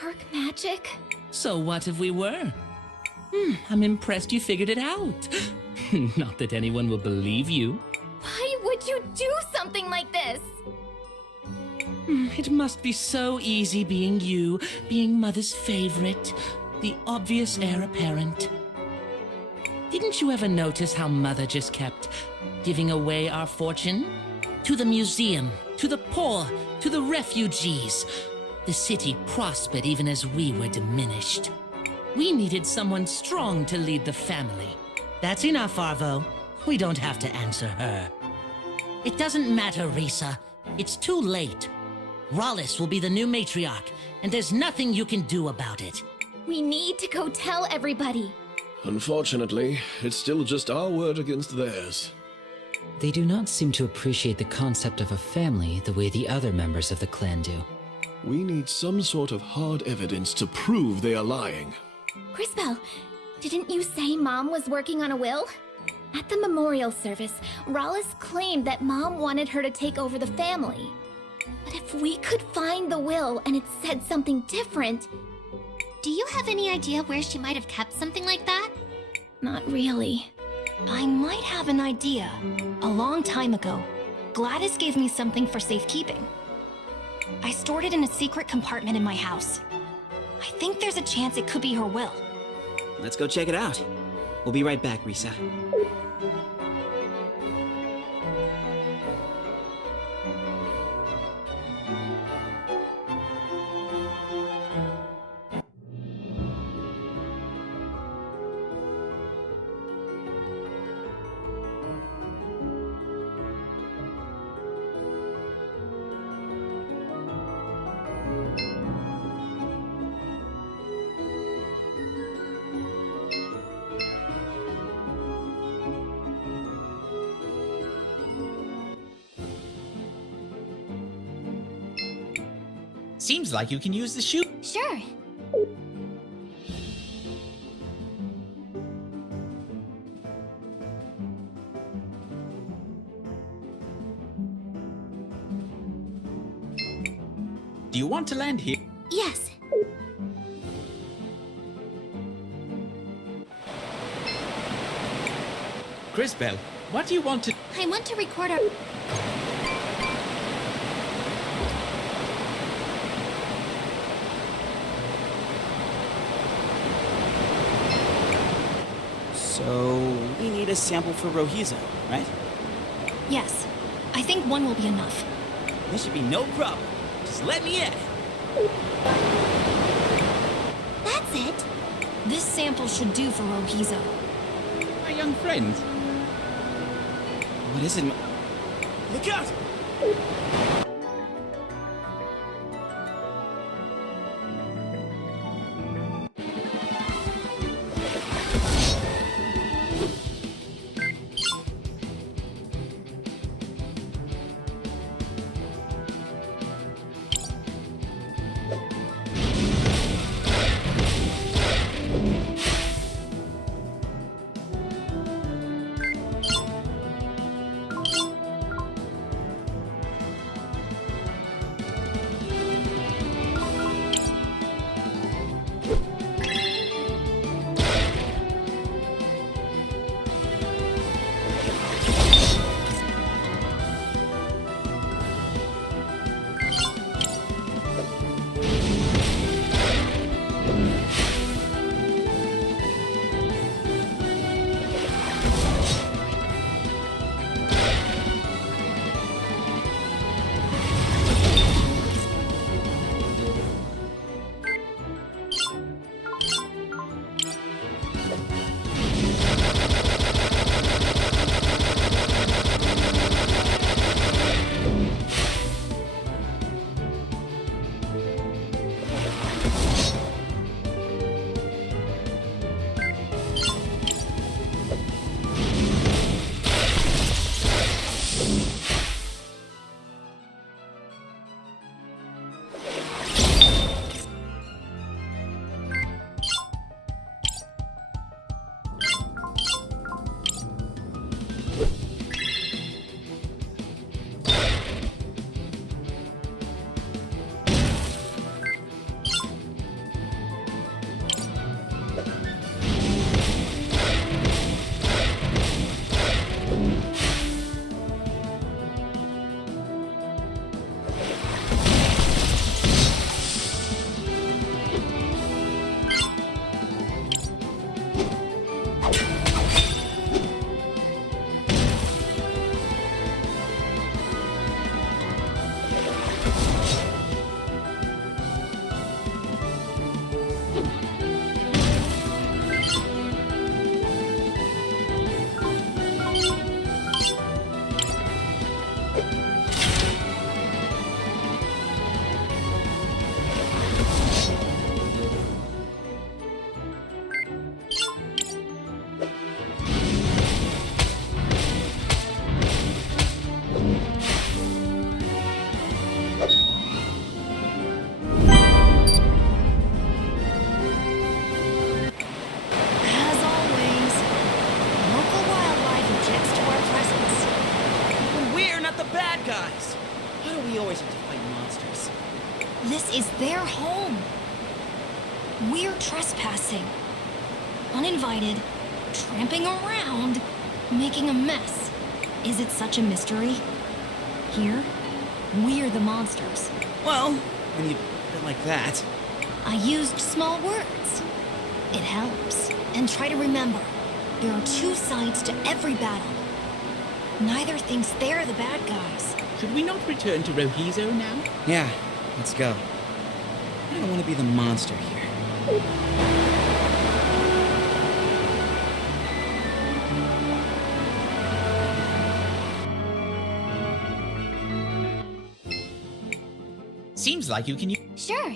dark magic? So what if we were? I'm impressed you figured it out. Not that anyone will believe you. Why would you do something like this? It must be so easy being you, being Mother's favorite, the obvious heir apparent. Didn't you ever notice how Mother just kept giving away our fortune? To the museum, to the poor, to the refugees. The city prospered even as we were diminished. We needed someone strong to lead the family. That's enough, Arvo. We don't have to answer her. It doesn't matter, Risa. It's too late. Rhallus will be the new matriarch, and there's nothing you can do about it. We need to go tell everybody. Unfortunately, it's still just our word against theirs. They do not seem to appreciate the concept of a family the way the other members of the clan do. We need some sort of hard evidence to prove they are lying. Crisbell, didn't you say Mom was working on a will? At the memorial service, Rhallus claimed that Mom wanted her to take over the family. But if we could find the will and it said something different... Do you have any idea where she might have kept something like that? Not really. I might have an idea. A long time ago, Gladys gave me something for safekeeping. I stored it in a secret compartment in my house. I think there's a chance it could be her will. Let's go check it out. We'll be right back, Risa. Seems like you can use the shoe. Sure. Do you want to land here? Yes. Crisbell, what do you want to... I want to record our... So, we need a sample for Rohizo, right? Yes. I think one will be enough. This should be no problem. Just let me in. That's it. This sample should do for Rohizo. My young friend. What is it? Look out! We're trespassing. Uninvited, tramping around, making a mess. Is it such a mystery? Here, we're the monsters. Well, when you put it like that. I used small words. It helps. And try to remember, there are two sides to every battle. Neither thinks they're the bad guys. Should we not return to Rohizo now? Yeah, let's go. I don't want to be the monster here. Seems like you can use... Sure.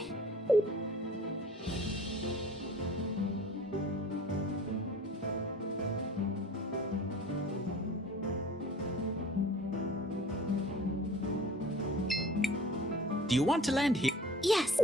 Do you want to land here? Yes.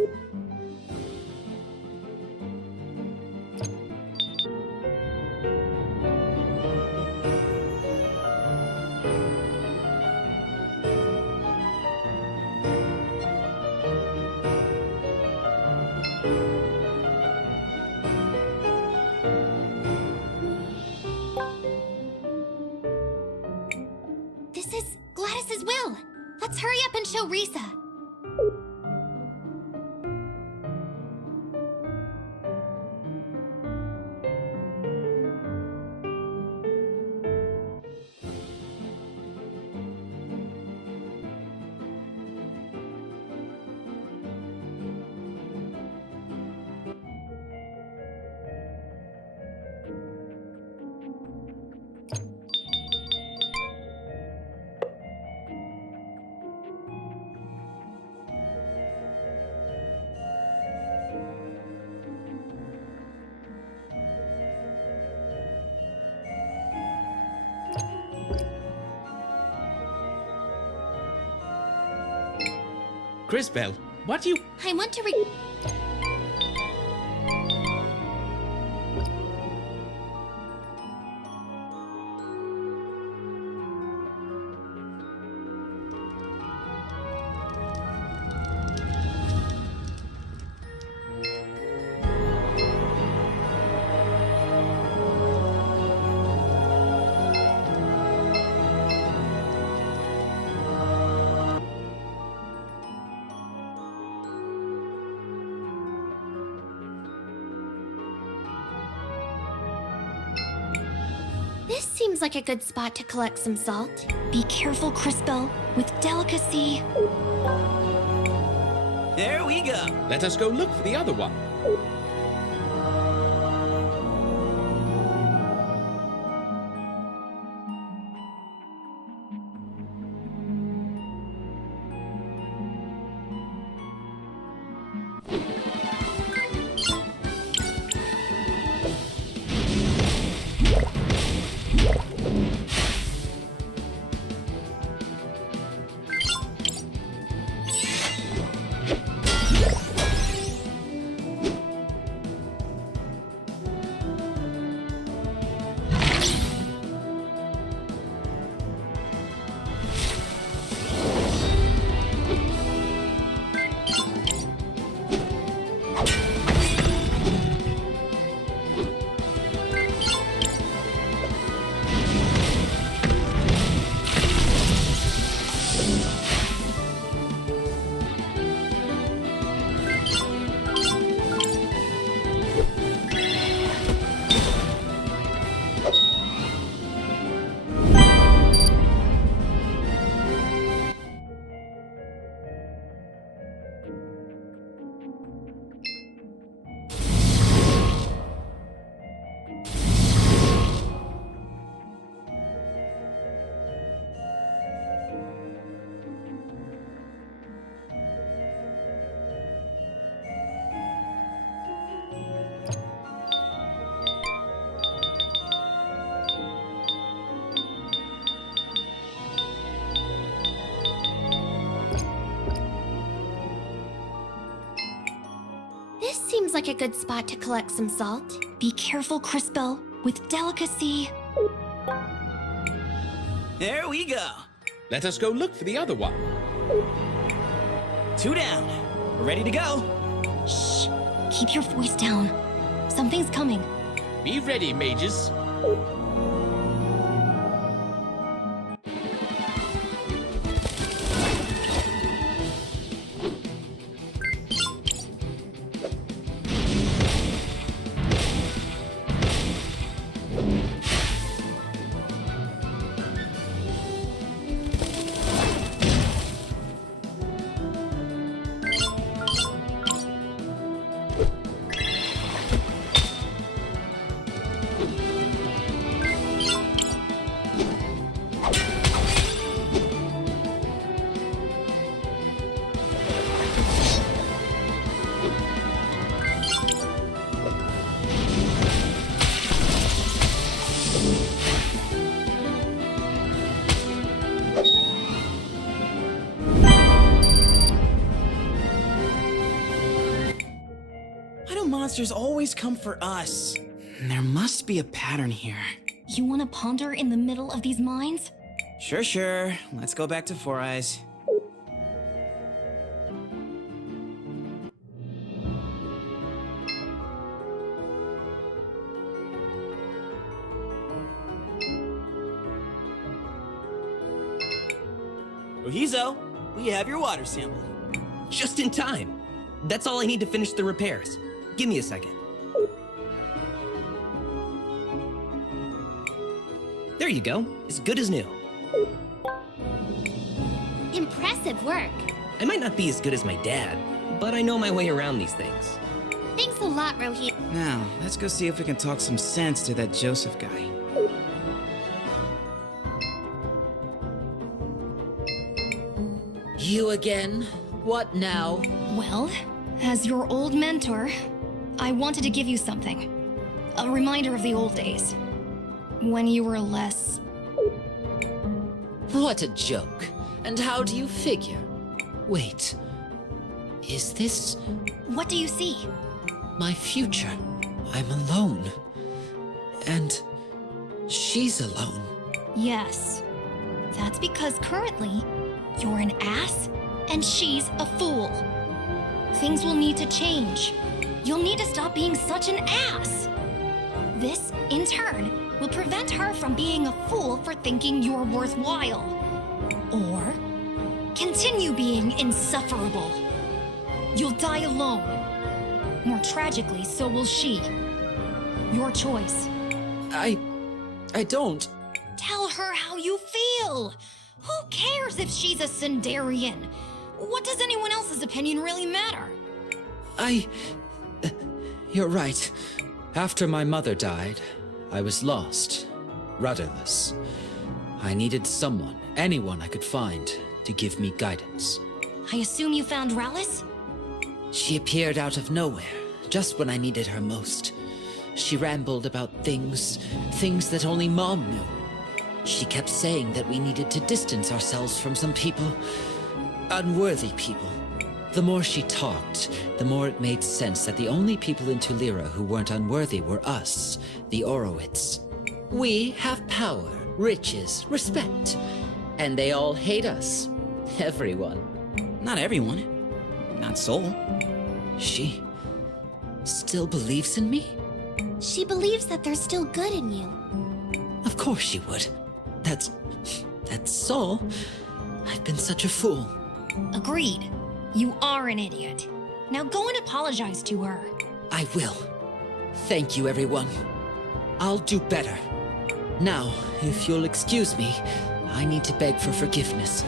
This is Gladys's will. Let's hurry up and show Risa. Crisbell, what do you... I want to This seems like a good spot to collect some salt. Be careful, Crisbell, with delicacy. There we go. Let us go look for the other one. This seems like a good spot to collect some salt. Be careful, Crisbell, with delicacy. There we go. Let us go look for the other one. 2 down. We're ready to go. Shh! Keep your voice down. Something's coming. Be ready, mages. Monsters always come for us. There must be a pattern here. You want to ponder in the middle of these mines? Sure. Let's go back to Four Eyes. Ohizo, we have your water sample. Just in time. That's all I need to finish the repairs. Give me a second. There you go. As good as new. Impressive work. I might not be as good as my dad, but I know my way around these things. Thanks a lot, Rohi. Now, let's go see if we can talk some sense to that Joseph guy. You again? What now? Well, as your old mentor, I wanted to give you something. A reminder of the old days. When you were less... What a joke. And how do you figure? Wait. Is this... What do you see? My future. I'm alone. And... she's alone. Yes. That's because currently, you're an ass, and she's a fool. Things will need to change. You'll need to stop being such an ass. This, in turn, will prevent her from being a fool for thinking you're worthwhile. Or continue being insufferable. You'll die alone. More tragically, so will she. Your choice. I don't... Tell her how you feel. Who cares if she's a Sindarian? What does anyone else's opinion really matter? You're right. After my mother died, I was lost, rudderless. I needed someone, anyone I could find, to give me guidance. I assume you found Rhallus? She appeared out of nowhere, just when I needed her most. She rambled about things that only Mom knew. She kept saying that we needed to distance ourselves from some people, unworthy people. The more she talked, the more it made sense that the only people in Tulira who weren't unworthy were us, the Orowitz. We have power, riches, respect, and they all hate us. Everyone. Not everyone. Not Soul. She still believes in me? She believes that there's still good in you. Of course she would. That's Soul. I've been such a fool. Agreed. You are an idiot. Now go and apologize to her. I will. Thank you, everyone. I'll do better. Now, if you'll excuse me, I need to beg for forgiveness.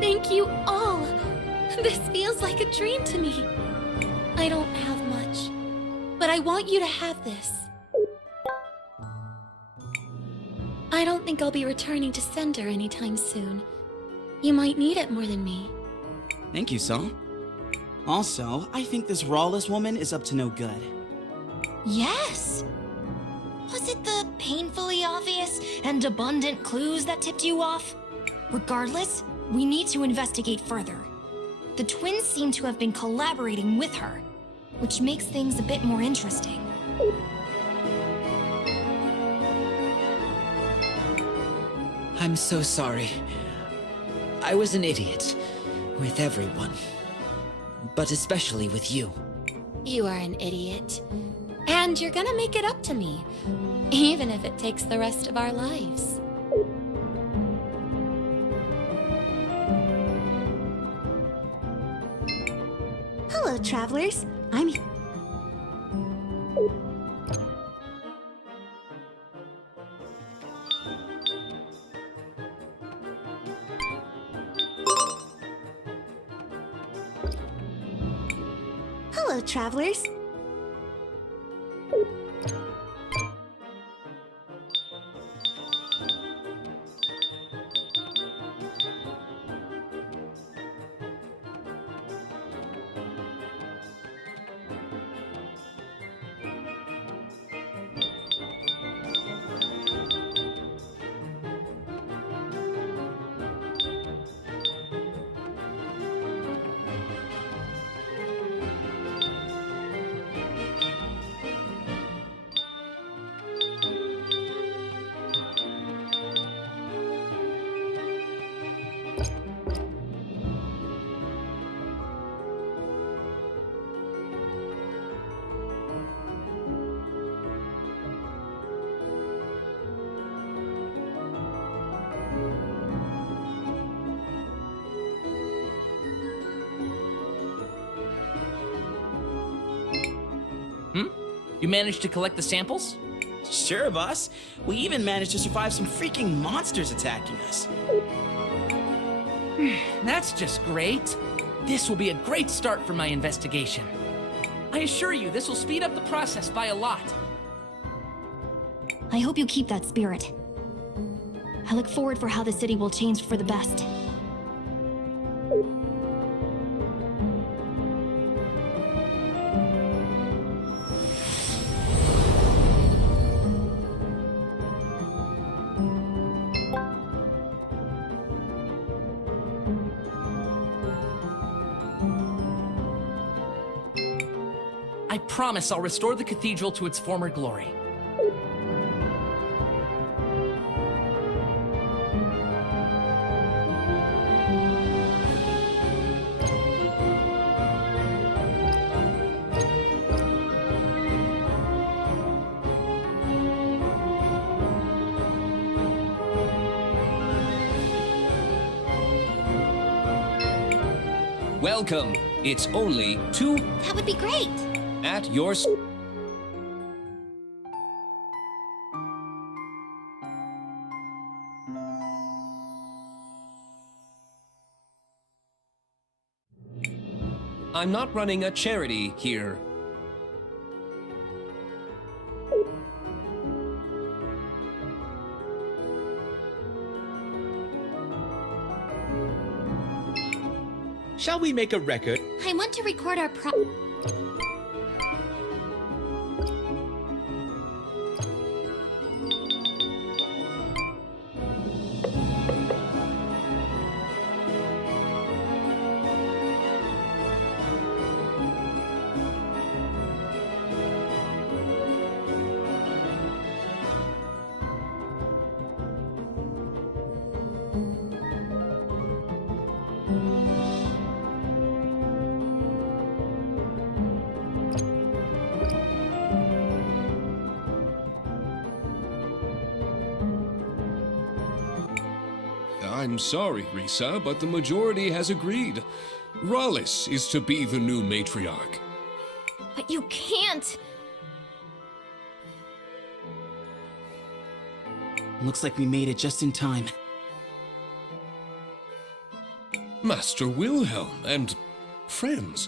Thank you all. This feels like a dream to me. I don't have much, but I want you to have this. I don't think I'll be returning to Sender anytime soon. You might need it more than me. Thank you, Saul. Also, I think this Rhallus woman is up to no good. Yes! Was it the painfully obvious and abundant clues that tipped you off? Regardless, we need to investigate further. The twins seem to have been collaborating with her, which makes things a bit more interesting. I'm so sorry. I was an idiot. With everyone. But especially with you. You are an idiot. And you're gonna make it up to me. Even if it takes the rest of our lives. Hello, travelers. I'm Hello, travelers. You managed to collect the samples? Sure, boss. We even managed to survive some freaking monsters attacking us. That's just great. This will be a great start for my investigation. I assure you, this will speed up the process by a lot. I hope you keep that spirit. I look forward for how the city will change for the best. I promise I'll restore the cathedral to its former glory. Welcome. It's only 2 That would be great. at your... I'm not running a charity here. Shall we make a record? I want to record our I'm sorry, Risa, but the majority has agreed. Rhallus is to be the new matriarch. But you can't. Looks like we made it just in time. Master Wilhelm and friends,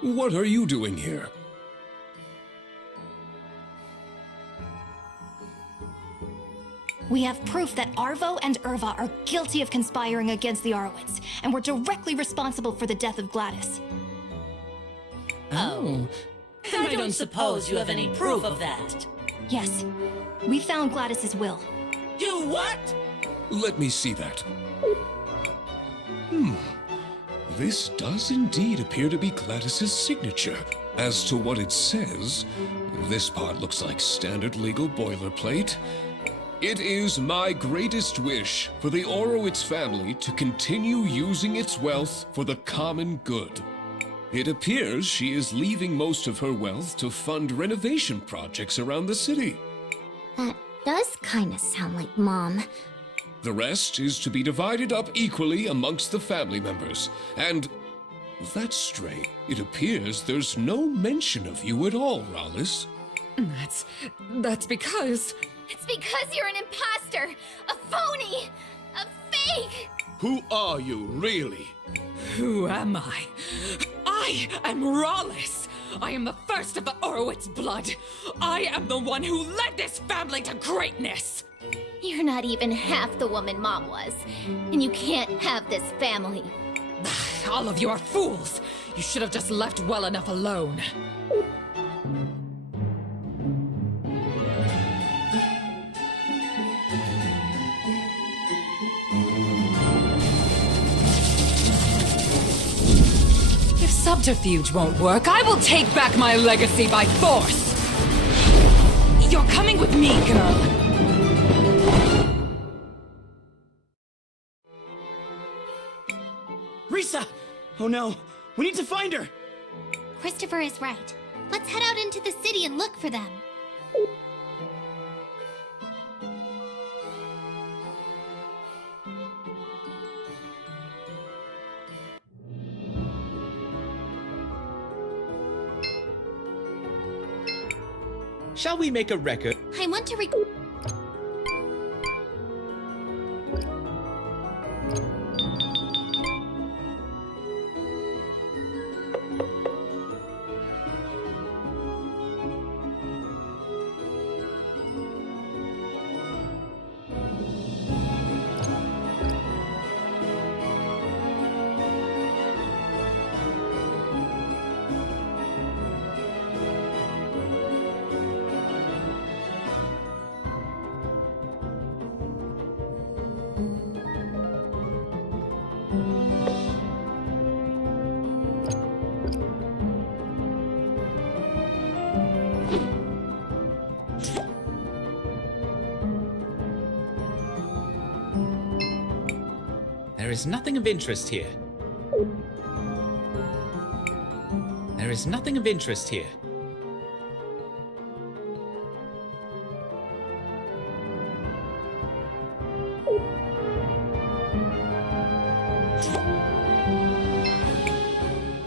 what are you doing here? We have proof that Arvo and Irva are guilty of conspiring against the Orowitz, and were directly responsible for the death of Gladys. Oh. I don't suppose you have any proof of that. Yes. We found Gladys's will. You what? Let me see that. This does indeed appear to be Gladys's signature. As to what it says, This part looks like standard legal boilerplate. It is my greatest wish for the Orowitz family to continue using its wealth for the common good. It appears she is leaving most of her wealth to fund renovation projects around the city. That does kinda sound like Mom. The rest is to be divided up equally amongst the family members. And that's strange. It appears there's no mention of you at all, Rhallus. That's because... It's because you're an imposter, a phony, a fake! Who are you, really? Who am I? I am Rhallus! I am the first of the Orowitz blood! I am the one who led this family to greatness! You're not even half the woman Mom was, and you can't have this family. All of you are fools! You should have just left well enough alone. If subterfuge won't work, I will take back my legacy by force! You're coming with me, girl! Risa! Oh no, we need to find her! Christopher is right. Let's head out into the city and look for them. Shall we make a record? I want to There is nothing of interest here. There is nothing of interest here.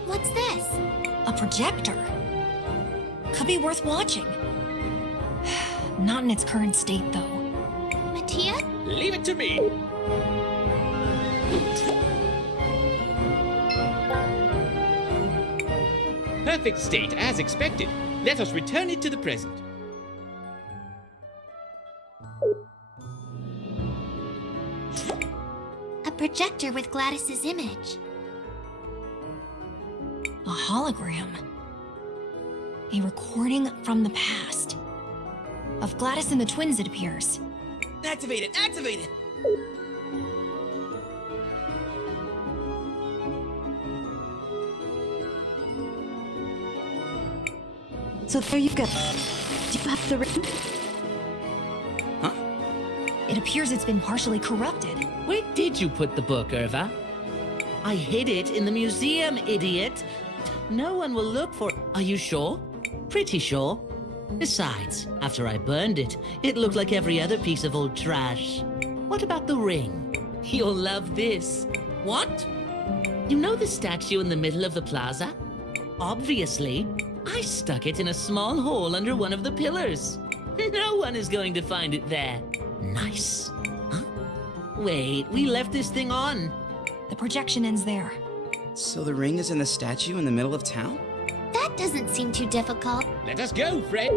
What's this? A projector. Could be worth watching. Not in its current state, though. Mattia? Leave it to me! Perfect state, as expected. Let us return it to the present. A projector with Gladys's image. A hologram. A recording from the past. Of Gladys and the twins, it appears. Activate it! Activate it! So there you go. Do you have the ring? Huh? It appears it's been partially corrupted. Where did you put the book, Irva? I hid it in the museum, idiot. No one will look for it. Are you sure? Pretty sure. Besides, after I burned it, it looked like every other piece of old trash. What about the ring? You'll love this. What? You know the statue in the middle of the plaza? Obviously, I stuck it in a small hole under one of the pillars. No one is going to find it there. Nice. Huh? Wait, we left this thing on. The projection ends there. So the ring is in the statue in the middle of town? That doesn't seem too difficult. Let us go, Fred!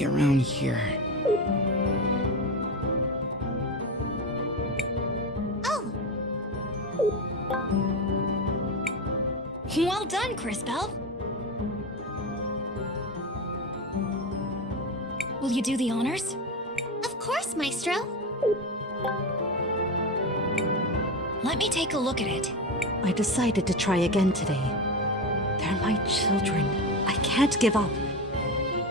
be around here. Oh! Well done, Crisbell. Will you do the honors? Of course, Maestro. Let me take a look at it. I decided to try again today. They're my children. I can't give up.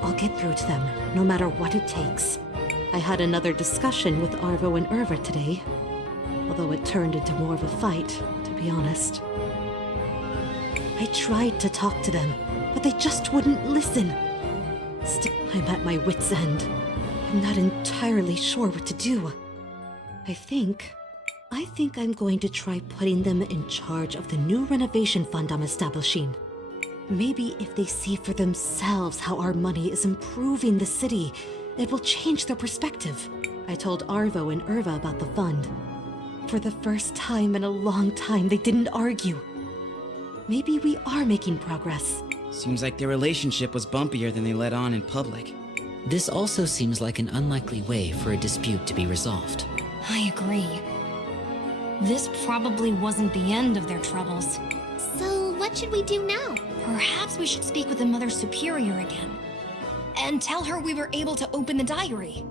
I'll get through to them, no matter what it takes. I had another discussion with Arvo and Irva today, although it turned into more of a fight, to be honest. I tried to talk to them, but they just wouldn't listen. Still, I'm at my wit's end. I'm not entirely sure what to do. I think I'm going to try putting them in charge of the new renovation fund I'm establishing. Maybe if they see for themselves how our money is improving the city, it will change their perspective. I told Arvo and Irva about the fund. For the first time in a long time, they didn't argue. Maybe we are making progress. Seems like their relationship was bumpier than they let on in public. This also seems like an unlikely way for a dispute to be resolved. I agree. This probably wasn't the end of their troubles. So, what should we do now? Perhaps we should speak with the Mother Superior again. And tell her we were able to open the diary.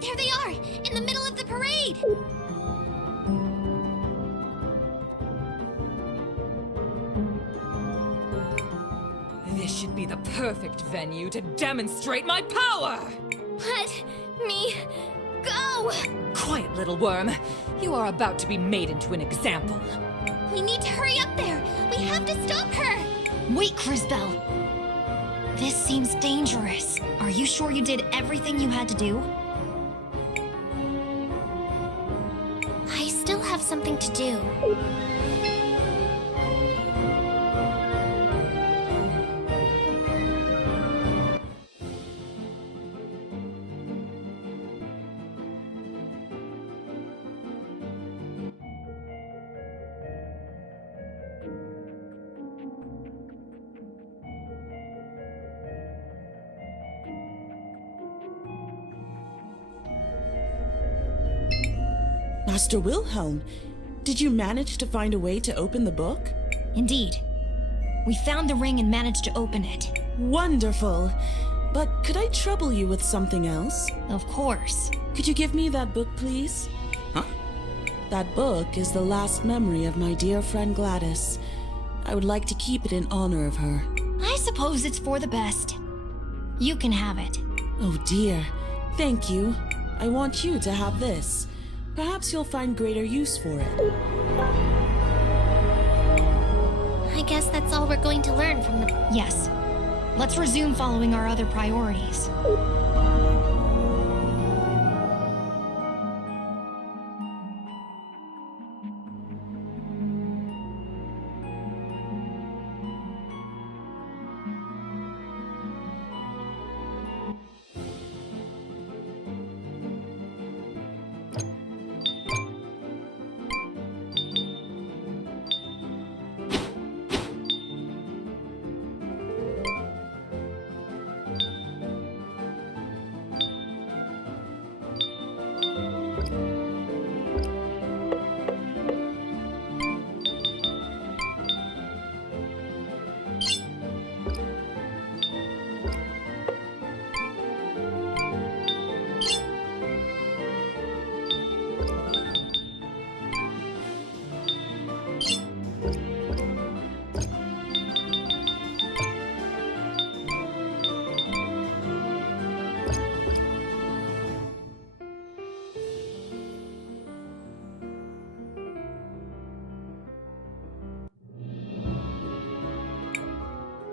There they are! In the middle of the parade! This should be the perfect venue to demonstrate my power! Let me go! Quiet, little worm. You are about to be made into an example. We need to hurry up there! We have to stop her! Wait, Crisbell. This seems dangerous. Are you sure you did everything you had to do? I still have something to do. Master Wilhelm, did you manage to find a way to open the book? Indeed. We found the ring and managed to open it. Wonderful. But could I trouble you with something else? Of course. Could you give me that book, please? Huh? That book is the last memory of my dear friend Gladys. I would like to keep it in honor of her. I suppose it's for the best. You can have it. Oh dear. Thank you. I want you to have this. Perhaps you'll find greater use for it. I guess that's all we're going to learn from the... Yes. Let's resume following our other priorities.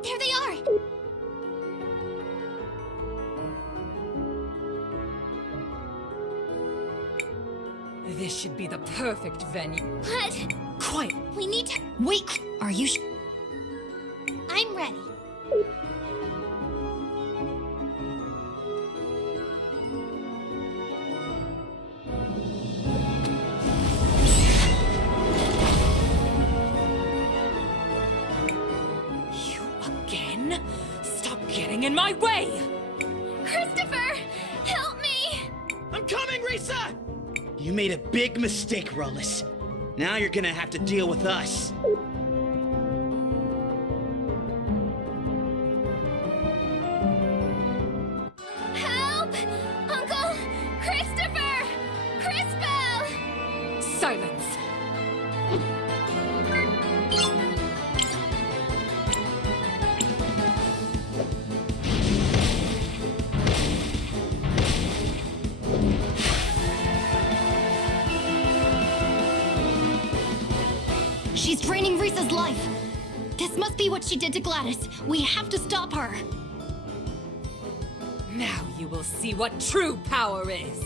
There they are! This should be the perfect venue. What? Quiet! We need to... Wait! Are you I'm ready. my way! Christopher! Help me! I'm coming, Risa! You made a big mistake, Rhallus. Now you're gonna have to deal with us. Help! Uncle Christopher! Crisbell! Silence! She's draining Risa's life. This must be what she did to Gladys. We have to stop her. Now you will see what true power is.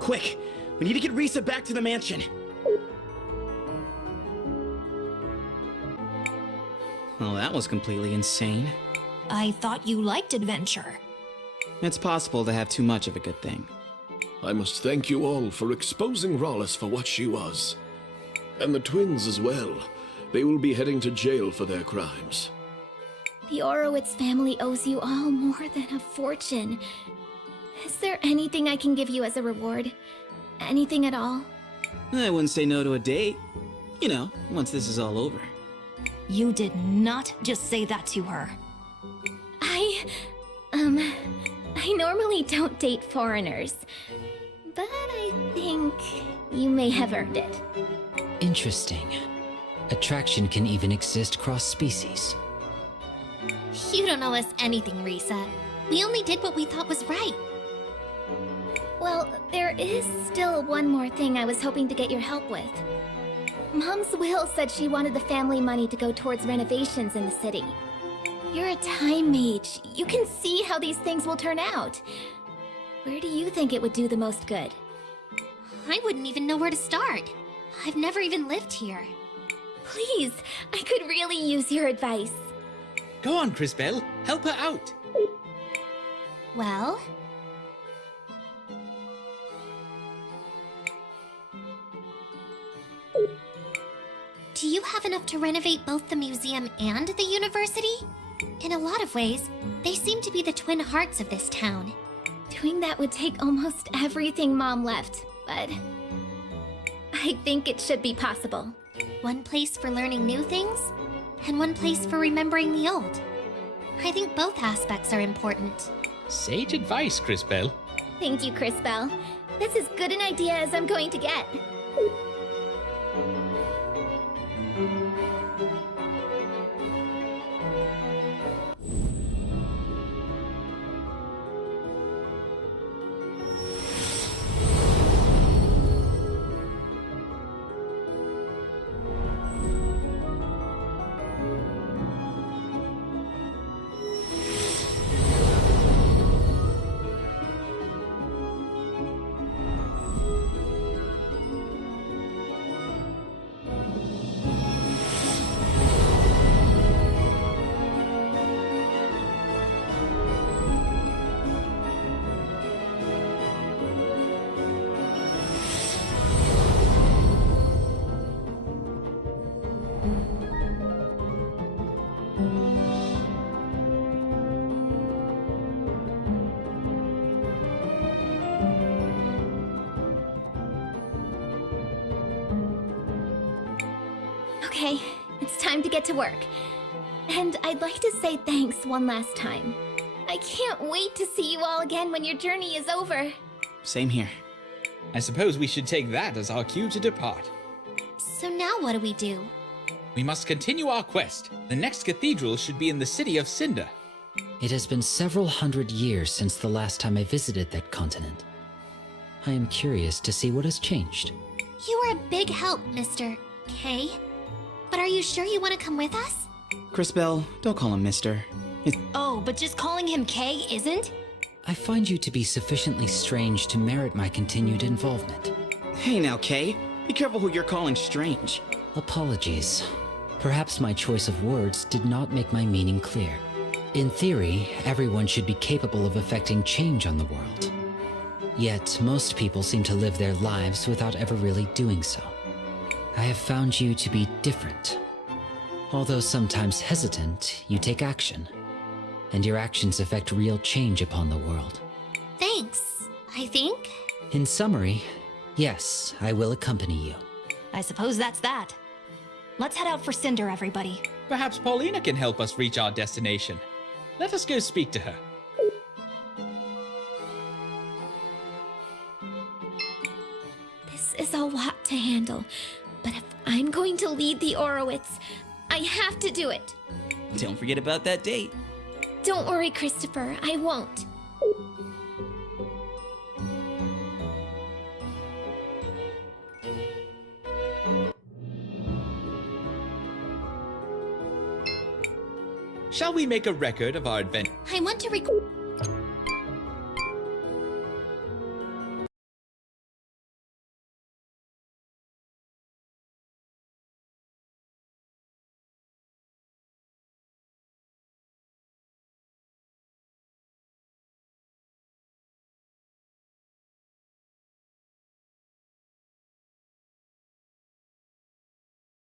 Quick! We need to get Risa back to the mansion. Well, that was completely insane. I thought you liked adventure. It's possible to have too much of a good thing. I must thank you all for exposing Rhallus for what she was. And the twins as well. They will be heading to jail for their crimes. The Orowitz family owes you all more than a fortune. Is there anything I can give you as a reward? Anything at all? I wouldn't say no to a date. You know, once this is all over. You did not just say that to her. I normally don't date foreigners, but I think you may have earned it. Interesting. Attraction can even exist cross-species. You don't owe us anything, Risa. We only did what we thought was right. Well, there is still one more thing I was hoping to get your help with. Mom's will said she wanted the family money to go towards renovations in the city. You're a time mage. You can see how these things will turn out. Where do you think it would do the most good? I wouldn't even know where to start. I've never even lived here. Please, I could really use your advice. Go on, Crisbell. Help her out. Well, do you have enough to renovate both the museum and the university? In a lot of ways, they seem to be the twin hearts of this town. Doing that would take almost everything Mom left, but I think it should be possible. One place for learning new things, and one place for remembering the old. I think both aspects are important. Sage advice, Crisbell. Thank you, Crisbell. That's as good an idea as I'm going to get. Okay, it's time to get to work. And I'd like to say thanks one last time. I can't wait to see you all again when your journey is over. Same here. I suppose we should take that as our cue to depart. So now what do we do? We must continue our quest. The next cathedral should be in the city of Cinder. It has been several hundred years since the last time I visited that continent. I am curious to see what has changed. You were a big help, Mr. K. But are you sure you want to come with us? Crisbell, don't call him Mister. Oh, but just calling him K isn't? I find you to be sufficiently strange to merit my continued involvement. Hey now, Kay. Be careful who you're calling strange. Apologies. Perhaps my choice of words did not make my meaning clear. In theory, everyone should be capable of effecting change on the world. Yet, most people seem to live their lives without ever really doing so. I have found you to be different. Although sometimes hesitant, you take action. And your actions affect real change upon the world. Thanks, I think. In summary, yes, I will accompany you. I suppose that's that. Let's head out for Cinder, everybody. Perhaps Paulina can help us reach our destination. Let us go speak to her. This is a lot to handle, but if I'm going to lead the Orowitz, I have to do it. Don't forget about that date. Don't worry, Christopher, I won't. Shall we make a record of our adventure? I want to record.